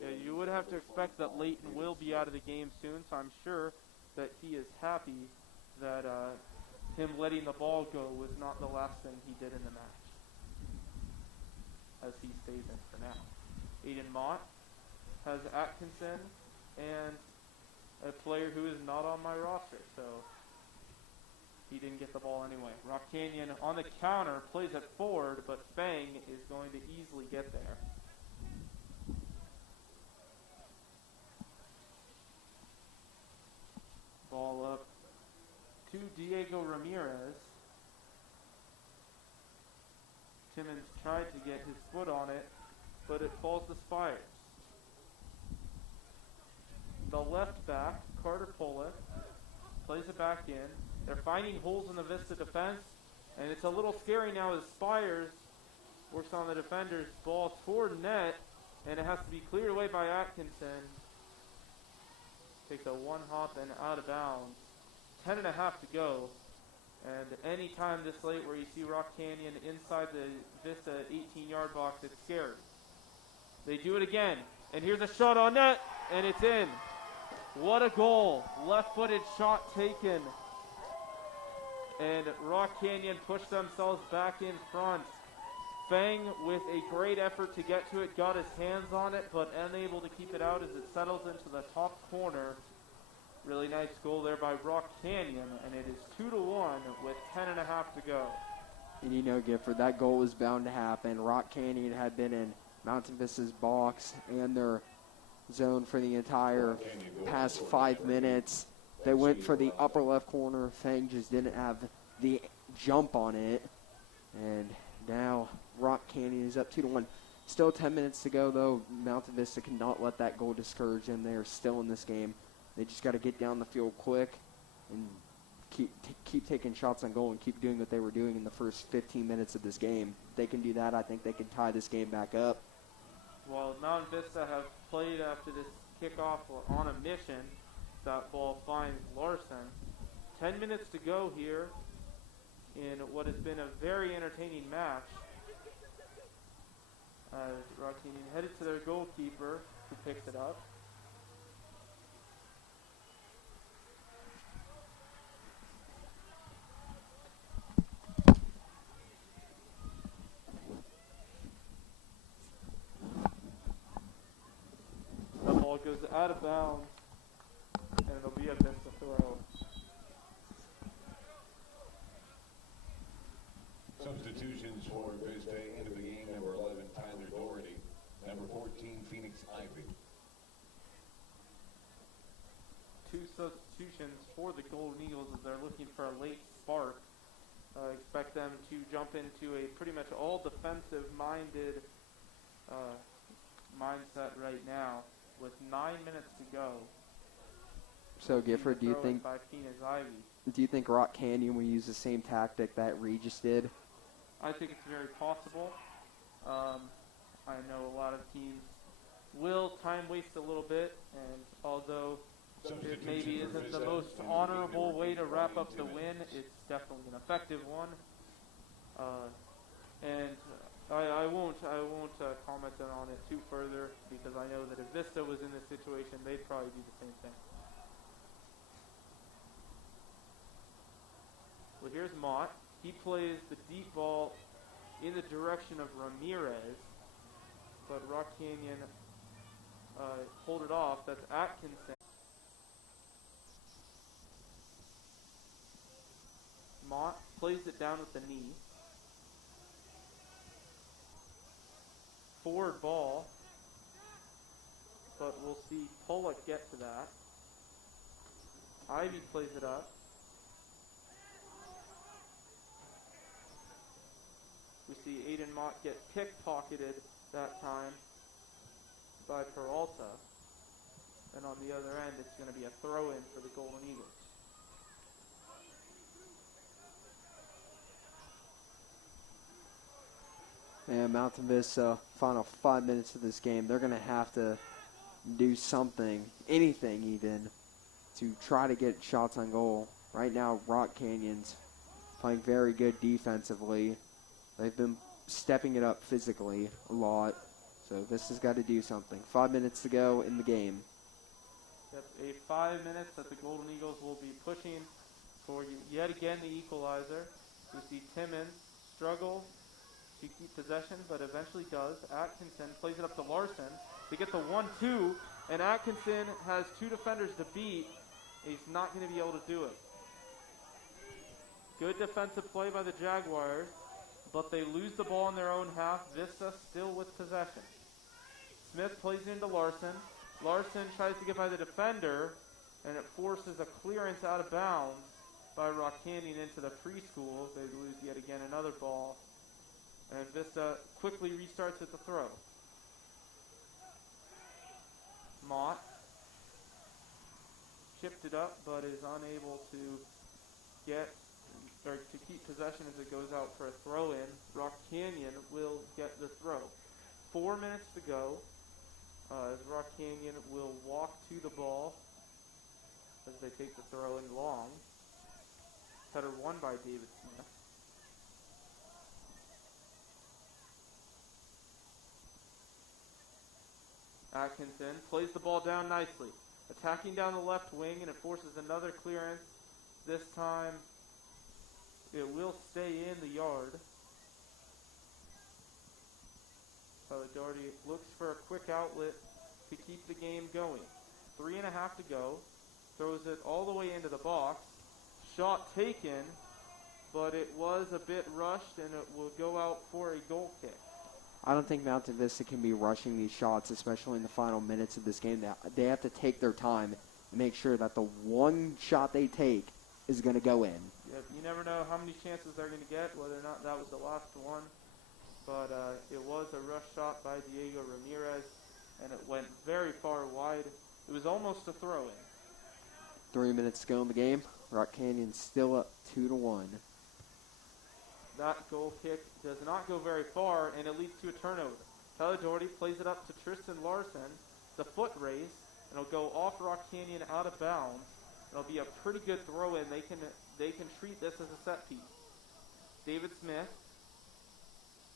Yeah, you would have to expect that Layton will be out of the game soon, so I'm sure that he is happy that him letting the ball go was not the last thing he did in the match, as he stays in for now. Aiden Mott has Atkinson and a player who is not on my roster, so he didn't get the ball anyway. Rock Canyon on the counter plays it forward, but Fang is going to easily get there. Ball up to Diego Ramirez. Timmons tried to get his foot on it, but it falls to Spires. The left back, Carter Pollock, plays it back in. They're finding holes in the Vista defense, and it's a little scary now as Spires works on the defender's ball toward net, and it has to be cleared away by Atkinson. Takes a one hop and out of bounds. 10.5 to go. And any time this late where you see Rock Canyon inside the Vista 18-yard box, it's scary. They do it again. And here's a shot on net, and it's in. What a goal. Left-footed shot taken. And Rock Canyon pushed themselves back in front. Fang with a great effort to get to it, got his hands on it, but unable to keep it out as it settles into the top corner. Really nice goal there by Rock Canyon, and it is 2-1 with 10.5 to go. And you know, Gifford, that goal was bound to happen. Rock Canyon had been in Mountain Vista's box and their zone for the entire past 5 minutes. They went for the upper left corner. Fang just didn't have the jump on it. And now Rock Canyon is up 2-1. Still 10 minutes to go, though. Mountain Vista cannot let that goal discourage them. They are still in this game. They just got to get down the field quick and keep taking shots on goal and keep doing what they were doing in the first 15 minutes of this game. If they can do that, I think they can tie this game back up. While Mountain Vista have played after this kickoff on a mission, that ball finds Larson. 10 minutes to go here in what has been a very entertaining match. As Rock Canyon headed to their goalkeeper, who picks it up. The ball goes out of bounds, and it'll be a Vista throw. Substitutions for Vista into the game: number 11, Tyler Doherty; number 14, Phoenix Ivy. Two substitutions for the Golden Eagles as they're looking for a late spark. Expect them to jump into a pretty much all defensive-minded mindset right now with 9 minutes to go. So, Gifford, do you think by Phoenix Ivy. Do you think Rock Canyon will use the same tactic that Regis did? I think it's very possible. I know a lot of teams will time waste a little bit, and although it maybe isn't the most honorable way to wrap up the win, it's definitely an effective one. And I won't comment on it too further because I know that if Vista was in this situation, they'd probably do the same thing. Well, here's Mott. He plays the deep ball in the direction of Ramirez, but Rock Canyon hold it off. That's Atkinson. Mott plays it down with the knee. Forward ball, but we'll see Pollock get to that. Ivy plays it up. We see Aiden Mott get pickpocketed that time by Peralta. And on the other end, it's going to be a throw-in for the Golden Eagles. And Mountain Vista, final 5 minutes of this game, they're going to have to do something, anything even, to try to get shots on goal. Right now, Rock Canyon's playing very good defensively. They've been stepping it up physically a lot. So this has got to do something. 5 minutes to go in the game. Yep, 5 minutes that the Golden Eagles will be pushing for yet again the equalizer. We see Timmons struggle to keep possession, but eventually does. Atkinson plays it up to Larson to get the 1-2, and Atkinson has two defenders to beat. He's not going to be able to do it. Good defensive play by the Jaguars, but they lose the ball in their own half. Vista still with possession. Smith plays it into Larson. Larson tries to get by the defender, and it forces a clearance out of bounds by Rock Canyon into the preschool. They lose yet again another ball, and Vista quickly restarts at the throw. Mott chipped it up, but is unable to keep possession as it goes out for a throw-in. Rock Canyon will get the throw. 4 minutes to go. As Rock Canyon will walk to the ball as they take the throw in long. Header won by David Smith. Atkinson plays the ball down nicely. Attacking down the left wing, and it forces another clearance. This time it will stay in the yard. Doherty looks for a quick outlet to keep the game going. 3.5 to go. Throws it all the way into the box. Shot taken, but it was a bit rushed, and it will go out for a goal kick. I don't think Mountain Vista can be rushing these shots, especially in the final minutes of this game. They have to take their time and make sure that the one shot they take is going to go in. Yep, you never know how many chances they're going to get, whether or not that was the last one. But it was a rush shot by Diego Ramirez, and it went very far wide. It was almost a throw-in. 3 minutes to go in the game. Rock Canyon still up 2-1. That goal kick does not go very far, and it leads to a turnover. Tyler Doherty plays it up to Tristan Larson. The foot race, and it'll go off Rock Canyon out of bounds. It'll be a pretty good throw-in. They can treat this as a set piece. David Smith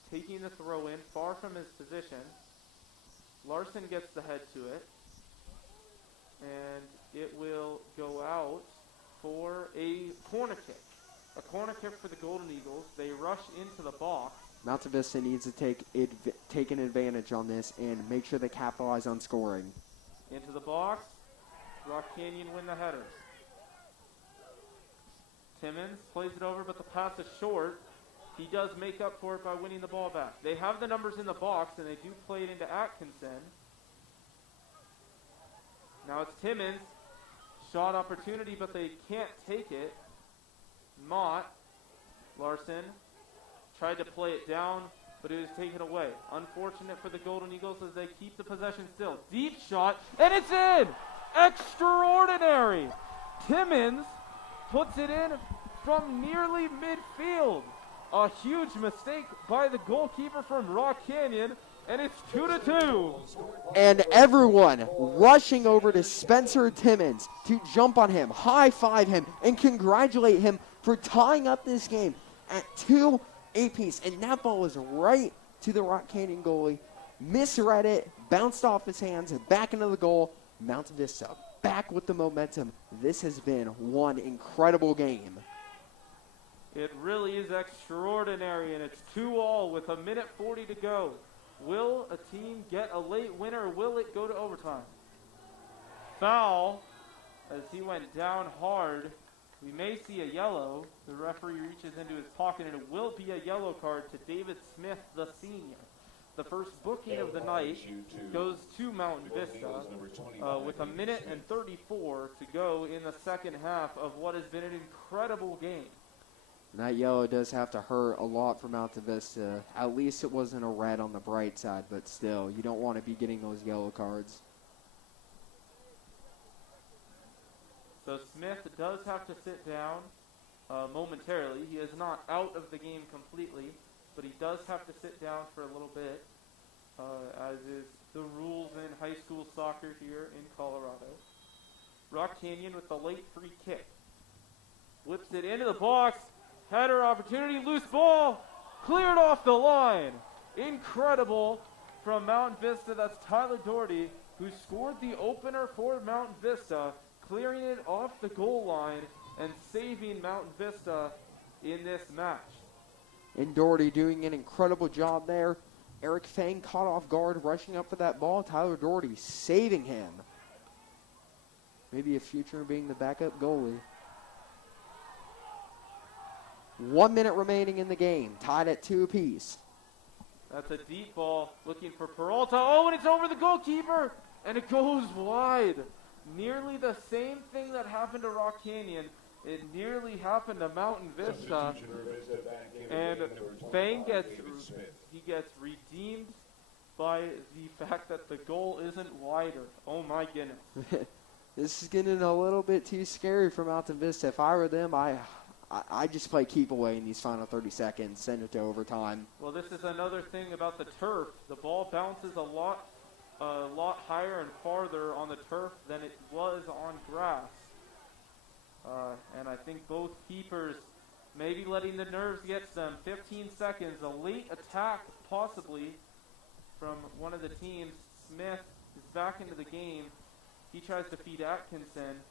taking the throw in far from his position. Larson gets the head to it, and it will go out for a corner kick. A corner kick for the Golden Eagles. They rush into the box. Mountain Vista needs to take an advantage on this and make sure they capitalize on scoring. Into the box. Rock Canyon win the header. Timmons plays it over, but the pass is short. He does make up for it by winning the ball back. They have the numbers in the box, and they do play it into Atkinson. Now it's Timmons. Shot opportunity, but they can't take it. Mott, Larson, tried to play it down, but it was taken away. Unfortunate for the Golden Eagles as they keep the possession still. Deep shot, and it's in! Extraordinary! Timmons puts it in from nearly midfield. A huge mistake by the goalkeeper from Rock Canyon, and it's 2-2. And everyone rushing over to Spencer Timmons to jump on him, high-five him, and congratulate him for tying up this game at 2 apiece. And that ball was right to the Rock Canyon goalie. Misread it, bounced off his hands, and back into the goal. Mountain Vista back with the momentum. This has been one incredible game. It really is extraordinary, and it's 2-2 with 1:40 to go. Will a team get a late winner, or will it go to overtime? Foul, as he went down hard. We may see a yellow. The referee reaches into his pocket, and it will be a yellow card to David Smith, the senior. The first booking of the night goes to Mountain Vista with 1:34 to go in the second half of what has been an incredible game. And that yellow does have to hurt a lot for Mountain Vista. At least it wasn't a red on the bright side, but still, you don't want to be getting those yellow cards. So Smith does have to sit down momentarily. He is not out of the game completely. but he does have to sit down for a little bit, as is the rules in high school soccer here in Colorado. Rock Canyon with the late free kick. Whips it into the box. Header opportunity. Loose ball. Cleared off the line. Incredible from Mountain Vista. That's Tyler Doherty, who scored the opener for Mountain Vista, clearing it off the goal line and saving Mountain Vista in this match. And Doherty doing an incredible job there. Eric Fang caught off guard, rushing up for that ball. Tyler Doherty saving him. Maybe a future of being the backup goalie. 1 minute remaining in the game, tied at 2 apiece. That's a deep ball, looking for Peralta. Oh, and it's over the goalkeeper, and it goes wide. Nearly the same thing that happened to Rock Canyon. It nearly happened to Mountain Vista, and Fang gets redeemed by the fact that the goal isn't wider. Oh my goodness. This is getting a little bit too scary for Mountain Vista. If I were them, I just play keep away in these final 30 seconds, send it to overtime. Well, this is another thing about the turf. The ball bounces a lot higher and farther on the turf than it was on grass. And I think both keepers maybe letting the nerves get them. 15 seconds, a late attack possibly from one of the teams. Smith is back into the game. He tries to feed Atkinson.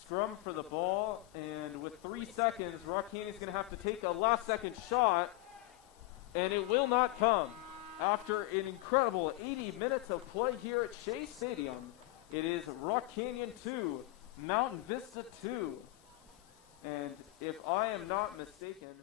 Scrum for the ball, and with 3 seconds, Rock Canyon's going to have to take a last-second shot, and it will not come. After an incredible 80 minutes of play here at Shea Stadium, it is Rock Canyon 2, Mountain Vista 2. And if I am not mistaken,